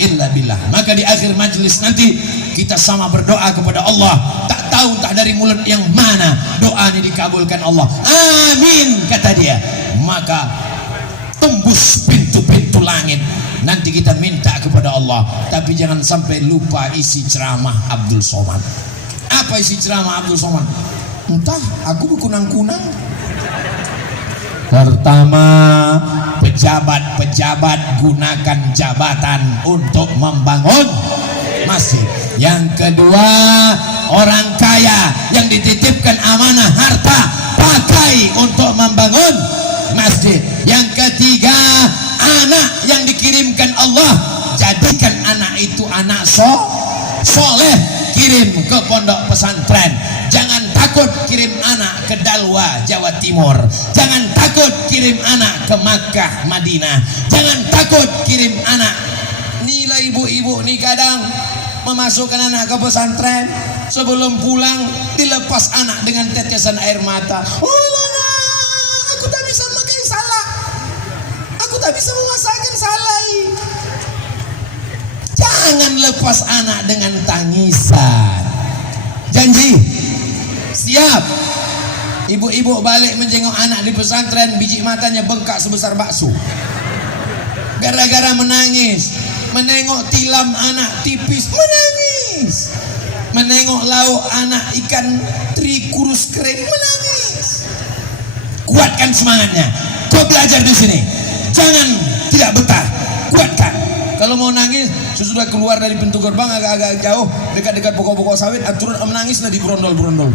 illa billah. Maka di akhir majelis nanti kita sama berdoa kepada Allah. Tak tahu tak dari mulut yang mana doa ini dikabulkan Allah. Amin kata dia. Maka tembus pintu-pintu langit. Nanti kita minta kepada Allah. Tapi jangan sampai lupa isi ceramah Abdul Somad. Apa isi ceramah Abdul Somad? Entah, aku berkunang-kunang. Pertama, pejabat-pejabat gunakan jabatan untuk membangun masjid. Yang kedua, orang kaya yang dititipkan amanah harta pakai untuk membangun masjid. Yang ketiga, anak yang dikirimkan Allah, jadikan anak itu anak soleh, kirim ke pondok pesantren. Jangan takut kirim anak ke Dalwa, Jawa Timur. Jangan takut kirim anak ke Makkah, Madinah. Jangan takut kirim anak. Nilai ibu-ibu nih kadang memasukkan anak ke pesantren, sebelum pulang dilepas anak dengan tetesan air mata. Oh lana, aku tak bisa makan salah, aku tak bisa memasakkan salah. Jangan lepas anak dengan tangisan. Janji, siap. Ibu-ibu balik menjenguk anak di pesantren, biji matanya bengkak sebesar bakso gara-gara menangis. Menengok tilam anak tipis, menangis. Menengok lauk anak ikan teri kurus kering, menangis. Kuatkan semangatnya. Kau belajar di sini, jangan tidak betah, kuatkan. Kalau mau nangis, sesudah keluar dari pintu gerbang agak-agak jauh, dekat-dekat pokok-pokok sawit, aturan menangislah di berondol-berondol.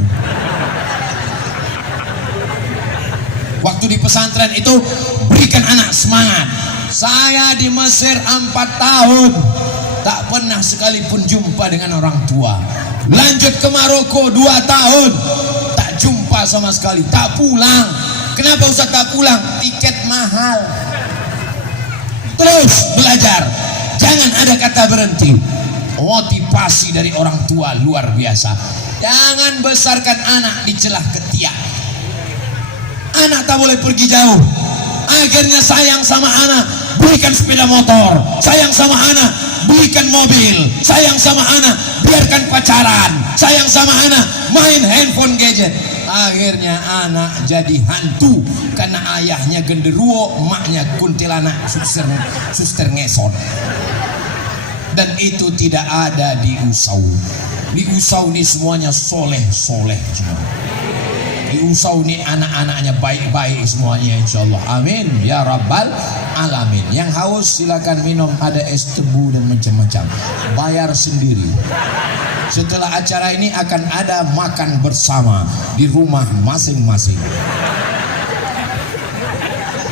Waktu di pesantren itu berikan anak semangat. Saya di Mesir 4 tahun, tak pernah sekalipun jumpa dengan orang tua. Lanjut ke Maroko 2 tahun, tak jumpa sama sekali, tak pulang. Kenapa Ustaz tak pulang? Tiket mahal. Terus belajar, jangan ada kata berhenti. Motivasi dari orang tua luar biasa. Jangan besarkan anak di celah ketiak. Anak tak boleh pergi jauh. Akhirnya sayang sama anak, belikan sepeda motor. Sayang sama anak, belikan mobil. Sayang sama anak, biarkan pacaran. Sayang sama anak, main handphone gadget. Akhirnya anak jadi hantu karena ayahnya genderuwo, emaknya kuntilanak, suster ngesot. Dan itu tidak ada di Usau. Di Usau ini semuanya soleh-soleh. diusau nih anak-anaknya baik-baik semuanya insyaallah. Amin ya rabbal alamin. Yang haus silakan minum, ada es tebu dan macam-macam. Bayar sendiri. Setelah acara ini akan ada makan bersama di rumah masing-masing.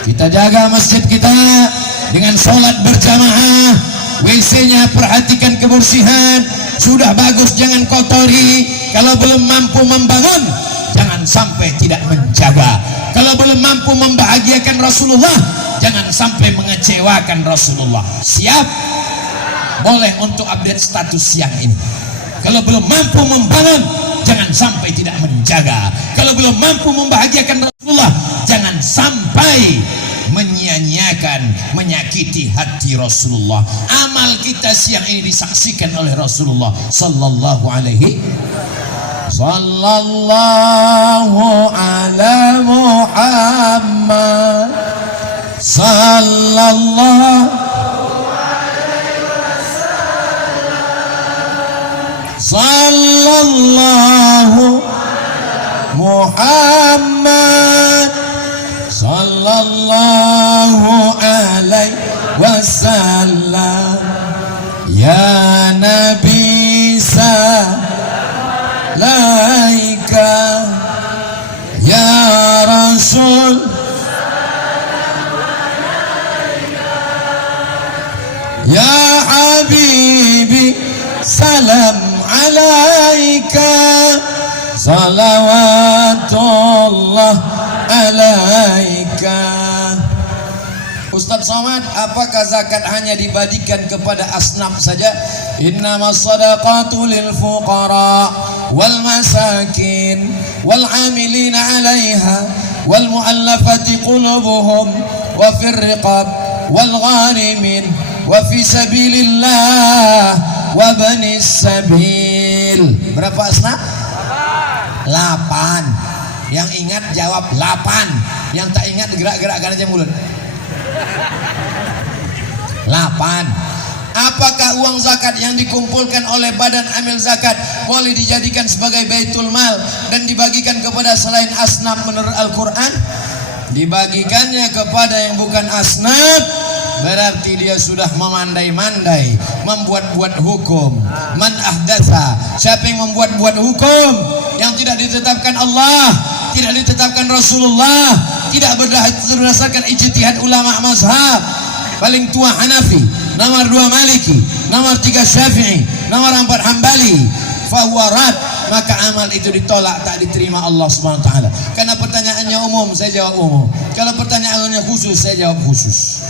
Kita jaga masjid kita dengan sholat berjamaah. WC-nya perhatikan kebersihan. Sudah bagus jangan kotori. Kalau belum mampu membangun, jangan sampai tidak menjaga. Kalau belum mampu membahagiakan Rasulullah, jangan sampai mengecewakan Rasulullah. Siap? Boleh untuk update status siang ini. Kalau belum mampu membangun, jangan sampai tidak menjaga. Kalau belum mampu membahagiakan Rasulullah, jangan sampai menyia-nyiakan, menyakiti hati Rasulullah. Amal kita siang ini disaksikan oleh Rasulullah sallallahu alaihi sallallahu ala Muhammad sallallahu sallallahu Muhammad sallallahu alaihi wasallam. Ya Nabi salaika, ya Rasul ya Habibi salam alaika, salawatullah alaika. Ustaz Somad, apakah zakat hanya dibagikan kepada asnaf saja? Innamas sadaqatu lil fuqara wal masakin wal amilina 'alaiha wal mu'allafati qulubuhum wa fir riqab wal gharimin wa fi sabilillah wa banis sabil. Berapa asnaf? 8. Yang ingat jawab 8. Yang tak ingat gerak-gerakkan aja mulut. 8. Apakah uang zakat yang dikumpulkan oleh badan amil zakat boleh dijadikan sebagai baitul mal dan dibagikan kepada selain asnaf menurut Al-Quran? Dibagikannya kepada yang bukan asnaf berarti dia sudah memandai-mandai, membuat-buat hukum. Man ahdatsa, siapa yang membuat-buat hukum yang tidak ditetapkan Allah, tidak ditetapkan Rasulullah, tidak berdasarkan ijtihad ulama mazhab. Paling tua Hanafi, nomor 2 Maliki, nomor 3 Syafi'i, nomor 4 Hambali, fahuwa rad, maka amal itu ditolak, tak diterima Allah Subhanahu wa taala. Karena pertanyaannya umum, saya jawab umum. Kalau pertanyaannya khusus, saya jawab khusus.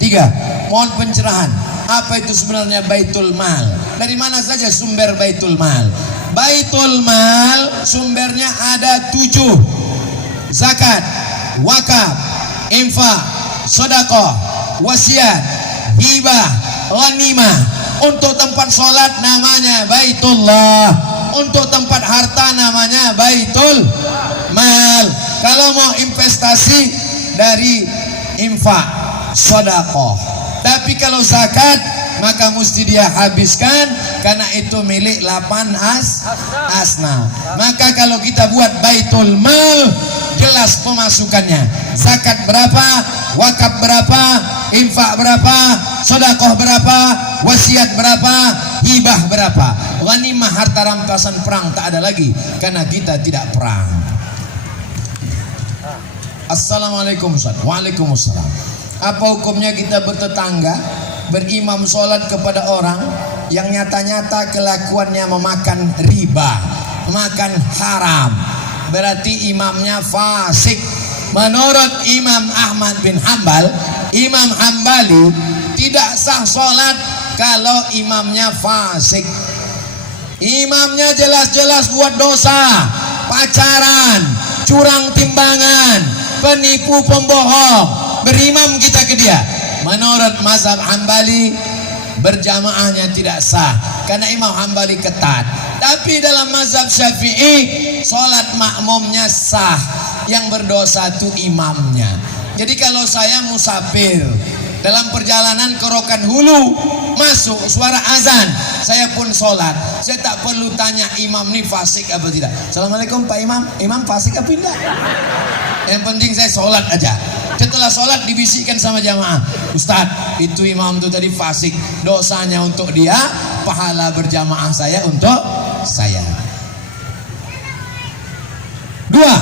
3. Mohon pencerahan. Apa itu sebenarnya baitul mal? Dari mana saja sumber baitul mal? Baitul mal sumbernya ada 7. Zakat, wakaf, infak, sedekah, wasiat, hibah, ghanimah. Untuk tempat sholat namanya baitullah, untuk tempat harta namanya baitul mal. Kalau mau investasi dari infak, sedekah. Tapi kalau zakat maka mesti dia habiskan karena itu milik 8 asnaf. Maka kalau kita buat baitul mal, jelas pemasukannya. Zakat berapa, wakaf berapa, infak berapa, sedekah berapa, wasiat berapa, hibah berapa. Ghanimah harta rampasan perang tak ada lagi karena kita tidak perang. Assalamualaikum Ustaz. Waalaikumsalam. Apa hukumnya kita bertetangga berimam sholat kepada orang yang nyata-nyata kelakuannya memakan riba, makan haram? Berarti imamnya fasik. Menurut Imam Ahmad bin Hambal, Imam Hambali, tidak sah sholat kalau imamnya fasik. Imamnya jelas-jelas buat dosa, pacaran, curang timbangan, penipu, pembohong. Berimam kita ke dia. Menurut mazhab Hambali, berjamaahnya tidak sah karena Imam Hambali ketat. Tapi dalam mazhab Syafi'i, sholat makmumnya sah. Yang berdosa itu imamnya. Jadi kalau saya musafir dalam perjalanan ke Rokan Hulu, masuk suara azan, saya pun sholat. Saya tak perlu tanya imam ini fasik apa tidak. Assalamualaikum Pak Imam, imam fasik apa tidak? Yang penting saya sholat aja. Setelah sholat dibisikkan sama jamaah, Ustadz itu imam itu tadi fasik, dosanya untuk dia, pahala berjamaah saya untuk saya. Dua,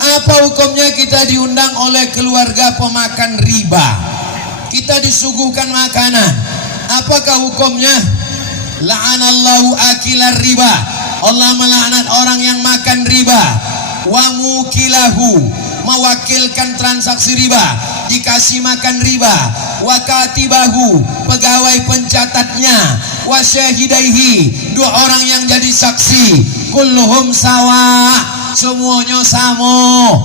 apa hukumnya kita diundang oleh keluarga pemakan riba? Kita disuguhkan makanan, apakah hukumnya? La'anallahu akilar riba, Allah melaknat orang yang makan riba. Wa mukilahu, mewakilkan transaksi riba, dikasih makan riba. Wa katibahu, pegawai pencatatnya. Wa syahidaihi, dua orang yang jadi saksi. Kulluhum sawa, semuanya sama.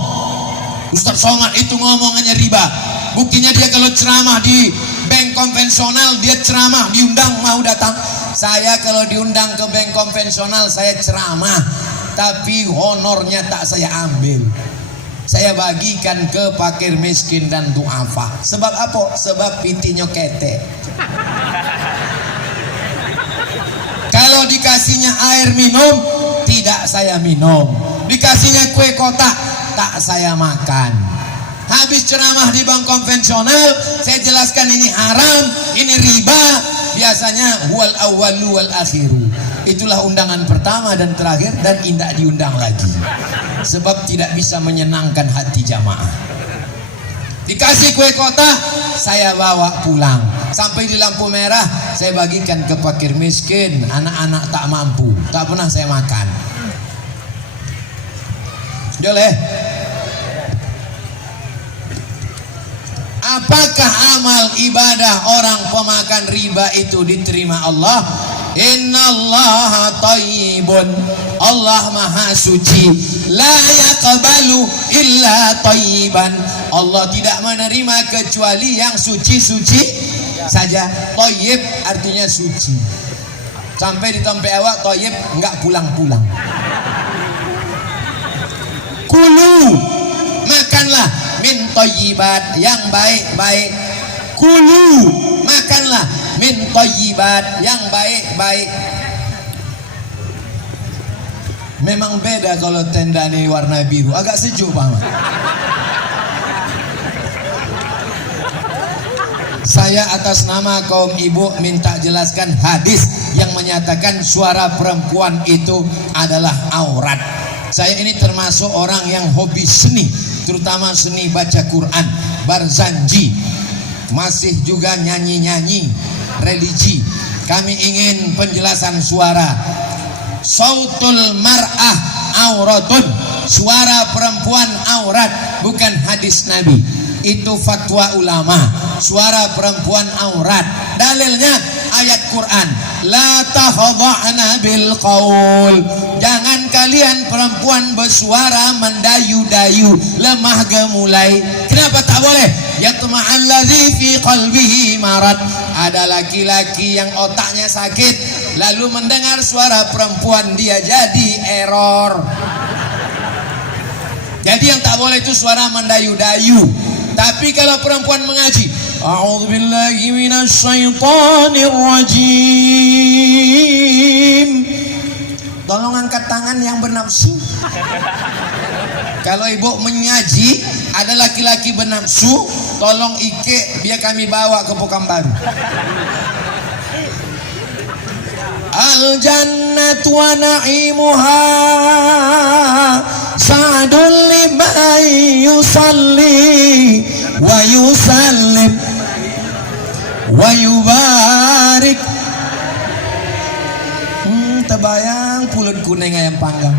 Ustaz Somad itu ngomongannya riba. Buktinya dia kalau ceramah di bank konvensional, dia ceramah diundang mau datang. Saya kalau diundang ke bank konvensional saya ceramah, tapi honornya tak saya ambil. Saya bagikan ke fakir miskin dan duafa. Sebab apa? Sebab pitinya kete. Kalau dikasihnya air minum, tidak saya minum. Dikasihnya kue kotak, tak saya makan. Habis ceramah di bank konvensional, saya jelaskan ini haram, ini riba. Biasanya huwal awwalu wal akhiru. Itulah undangan pertama dan terakhir, dan tidak diundang lagi. Sebab tidak bisa menyenangkan hati jamaah. Dikasih kue kotak, saya bawa pulang. Sampai di lampu merah, saya bagikan ke fakir miskin, anak-anak tak mampu. Tak pernah saya makan. Boleh? Apakah amal ibadah orang pemakan riba itu diterima Allah? Innallaha thayyibun, Allah maha suci. La yaqbalu illa thayyiban, Allah tidak menerima kecuali yang suci-suci saja. Thayyib artinya suci. Sampai di tempat awak thayyib enggak pulang-pulang. Kulu, makanlah min thayyibat, yang baik-baik. Kulu, makanlah min thayyibat, yang baik-baik. Memang beda kalau tenda ini warna biru, agak sejuk Pak Ahmad. Saya atas nama kaum ibu minta jelaskan hadis yang menyatakan suara perempuan itu adalah aurat. Saya ini termasuk orang yang hobi seni, terutama seni baca Quran, barzanji, masih juga nyanyi-nyanyi religi. Kami ingin penjelasan suara. Sautul mar'ah auratun, suara perempuan aurat, bukan hadis Nabi. Itu fatwa ulama, suara perempuan aurat. Dalilnya ayat Quran, la tahdha'na bil qaul, jangan kalian perempuan bersuara mendayu-dayu, lemah gemulai. Kenapa tak boleh? Yatma'alladzi fi qalbihi marad, ada laki-laki yang otaknya sakit, lalu mendengar suara perempuan dia jadi error. Jadi yang tak boleh itu suara mendayu-dayu. Tapi kalau perempuan mengaji, a'udzubillahi minasyaitonir rajim, tolong angkat tangan yang bernafsu. Kalau ibu mengaji ada laki-laki bernafsu, tolong ike biar kami bawa ke Pekanbaru. Al jannatu wa na'imuha sa'dun liman yusalli wa yusallim wa yubarik. Terbayang pulut kuning ayam panggang.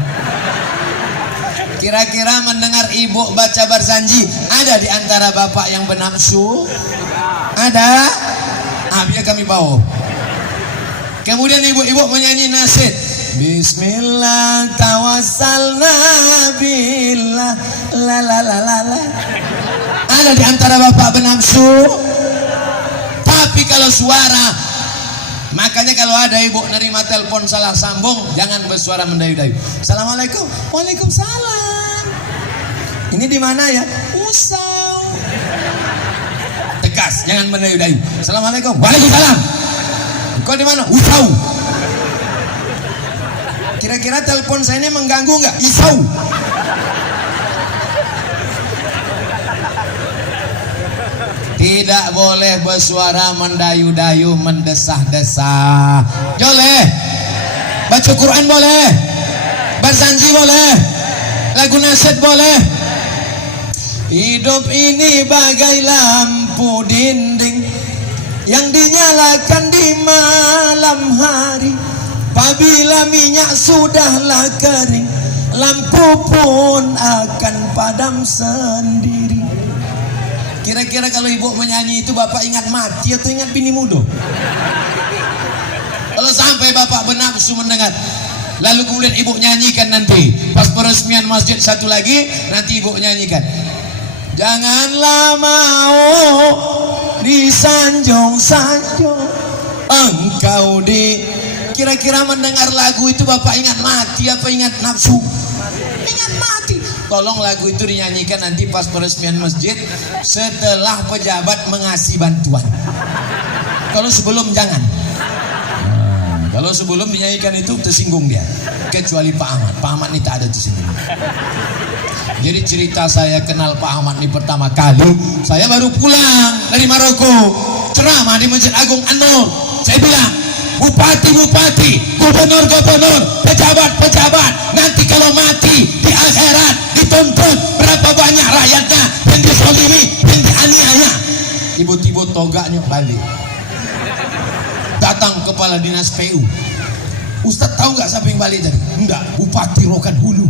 Kira-kira mendengar ibu baca barzanji, ada di antara bapak yang bernafsu? Ada? Biar kami bawa. Kemudian ibu-ibu menyanyi nasyid, Bismillah tawassalna billah la la la la la. Ada di antara bapak bernafsu? Tapi kalau suara, makanya kalau ada ibu nerima telepon salah sambung, jangan bersuara mendayu-dayu. Assalamualaikum. Waalaikumsalam. Ini di mana ya? Usau. Tegas, jangan mendayu-dayu. Assalamualaikum. Waalaikumsalam. Kau di mana? Usau. Kira-kira telepon saya ini mengganggu nggak? Isau. Tidak boleh bersuara mendayu-dayu, mendesah-desah. Boleh. Baca Quran boleh. Berzanji boleh. Lagu nasihat boleh. Hidup ini bagai lampu dinding yang dinyalakan di malam hari. Apabila minyak sudahlah kering, lampu pun akan padam sendiri. Kira-kira kalau ibu menyanyi itu bapak ingat mati atau ingat bini muda? Kalau sampai bapak bernafsu mendengar, lalu kemudian ibu nyanyikan nanti pas peresmian masjid satu lagi, nanti ibu nyanyikan, janganlah mau disanjung-sanjung engkau di. Kira-kira mendengar lagu itu bapak ingat mati apa ingat nafsu? Ingat mati. Tolong lagu itu dinyanyikan nanti pas peresmian masjid setelah pejabat mengasih bantuan. Kalau sebelum jangan. Kalau sebelum dinyanyikan itu tersinggung dia. Kecuali Pak Ahmad. Pak Ahmad ini tak ada tersinggung. Jadi cerita saya kenal Pak Ahmad ini pertama kali, saya baru pulang dari Maroko, ceramah di Masjid Agung An-Nur. Saya bilang, bupati-bupati, gubernur-gubernur, pejabat-pejabat, nanti kalau mati di akhirat dituntut berapa banyak rakyatnya yang disolimi, yang dianiaya. Tiba-tiba togaknya balik. Datang kepala dinas PU. Ustaz tahu nggak siapa yang balik tadi? Enggak, Bupati Rokan Hulu.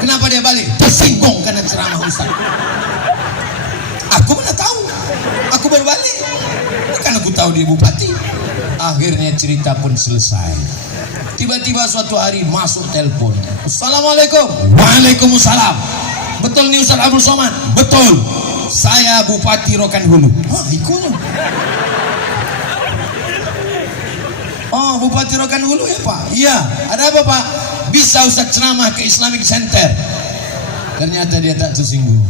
Kenapa dia balik? Tersinggung karena ceramah Ustaz. Aku mana tahu? Aku baru balik. Bukan aku tahu dia bupati. Akhirnya cerita pun selesai. Tiba-tiba suatu hari masuk telepon. Assalamualaikum. Waalaikumsalam. Betul nih Ustaz Abdul Somad? Betul. Saya Bupati Rokan Hulu. Ikutnya. Oh, Bupati Rokan Hulu ya Pak? Iya. Ada apa Pak? Bisa Ustaz ceramah ke Islamic Center. Ternyata dia tak tersinggung.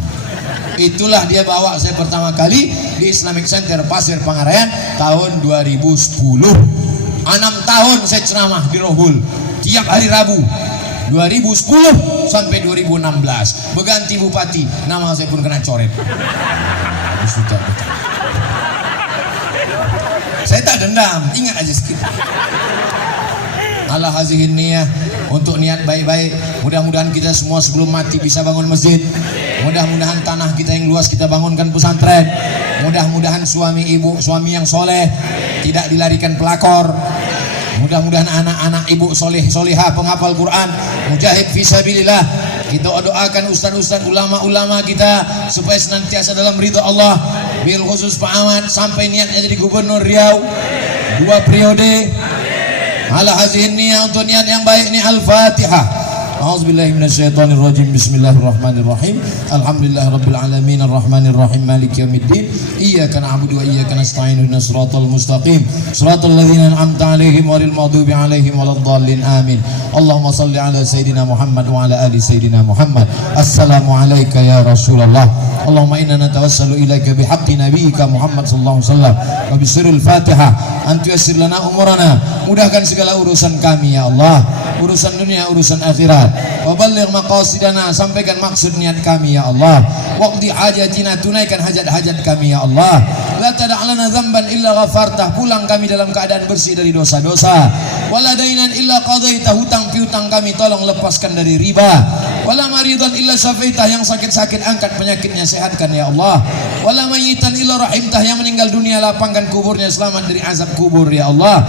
Itulah dia bawa saya pertama kali di Islamic Center Pasir Pangarayan tahun 2010. 6 tahun saya ceramah di Rohul tiap hari Rabu 2010 sampai 2016. Berganti bupati, nama saya pun kena coret. Saya tak dendam, ingat aja sedikit. Ala hazihin niyah, untuk niat baik-baik. Mudah-mudahan kita semua sebelum mati bisa bangun masjid. Mudah-mudahan tanah kita yang luas kita bangunkan pesantren. Mudah-mudahan suami ibu suami yang soleh, tidak dilarikan pelakor. Mudah-mudahan anak-anak ibu soleh solehah penghafal Quran, mujahid fisabilillah. Kita doakan ustaz-ustaz ulama-ulama kita supaya senantiasa dalam ridha Allah. Bil khusus Pak Ahmad sampai niatnya jadi gubernur Riau 2 periode. Ala hazihin niyah, untuk niat yang baik ni Al-Fatihah. A'udzubillahi minasyaitonirrajim. Bismillahirrahmanirrahim. Alhamdulillahirabbil alamin arrahmanirrahim maliki yaumiddin. Iyyaka na'budu wa iyyaka nasta'in ihdinas siratal mustaqim. Shiratal ladzina an'amta 'alaihim ghairil maghdubi 'alaihim waladdallin. Amin. Allahumma shalli 'ala sayidina Muhammad wa 'ala ali sayidina Muhammad. Assalamu alayka ya Rasulullah. Allahumma inna natawassalu ilaika bihaqqi nabiyyika Muhammad sallallahu alaihi wasallam wa bisirril Fatihah an tuyassir lana umurana. Mudahkan segala urusan kami ya Allah, urusan dunia, urusan akhirat. Wa balligh maqasidana, sampaikan maksud niat kami ya Allah. Waqdi hajatina, tunaikan hajat-hajat kami ya Allah. La tada'lana dzamban illa ghafartah, pulang kami dalam keadaan bersih dari dosa-dosa. Wala dainan illa qadaita, hutang piutang kami tolong lepaskan dari riba. Wala maridan illa syafaitah, yang sakit-sakit angkat penyakitnya, sehatkan ya Allah. Wala mayyitan illa rahimtah, yang meninggal dunia lapangkan kuburnya, selamat dari azab kubur ya Allah.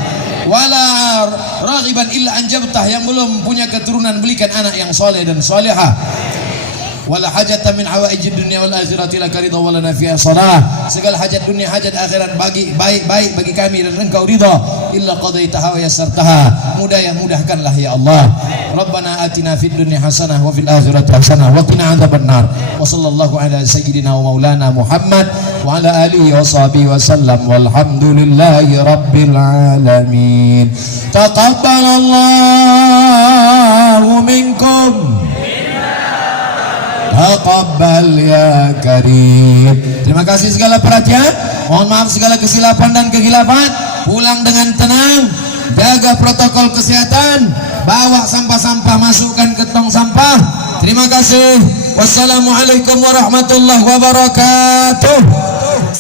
Wala raghiban illa anjabtah, yang belum punya keturunan belikan anak yang soleh dan solehah. Wala hajatan min hawaijid dunia wal akhirati laka ridha wa lana fiha salah. Segala hajat dunia hajat akhirat bagi baik-baik bagi kami dan engkau ridha. Illa qadaitaha wa yassartaha, mudahkanlah ya Allah. Rabbana atina fid dunya hasanah wa fil akhirati hasanah wa qina adzabannar. Wa sallallahu ala sayyidina wa maulana Muhammad wa ala alihi wa sahbihi wa sallam walhamdulillahi rabbil alamin. Taqabbalallahu minkum. Taqabbal ya karim. Terima kasih segala perhatian. Mohon maaf segala kesilapan dan kehilafan. Pulang dengan tenang. jaga protokol kesehatan, bawa sampah-sampah masukkan ke tong sampah. Terima kasih. Wassalamualaikum warahmatullahi wabarakatuh.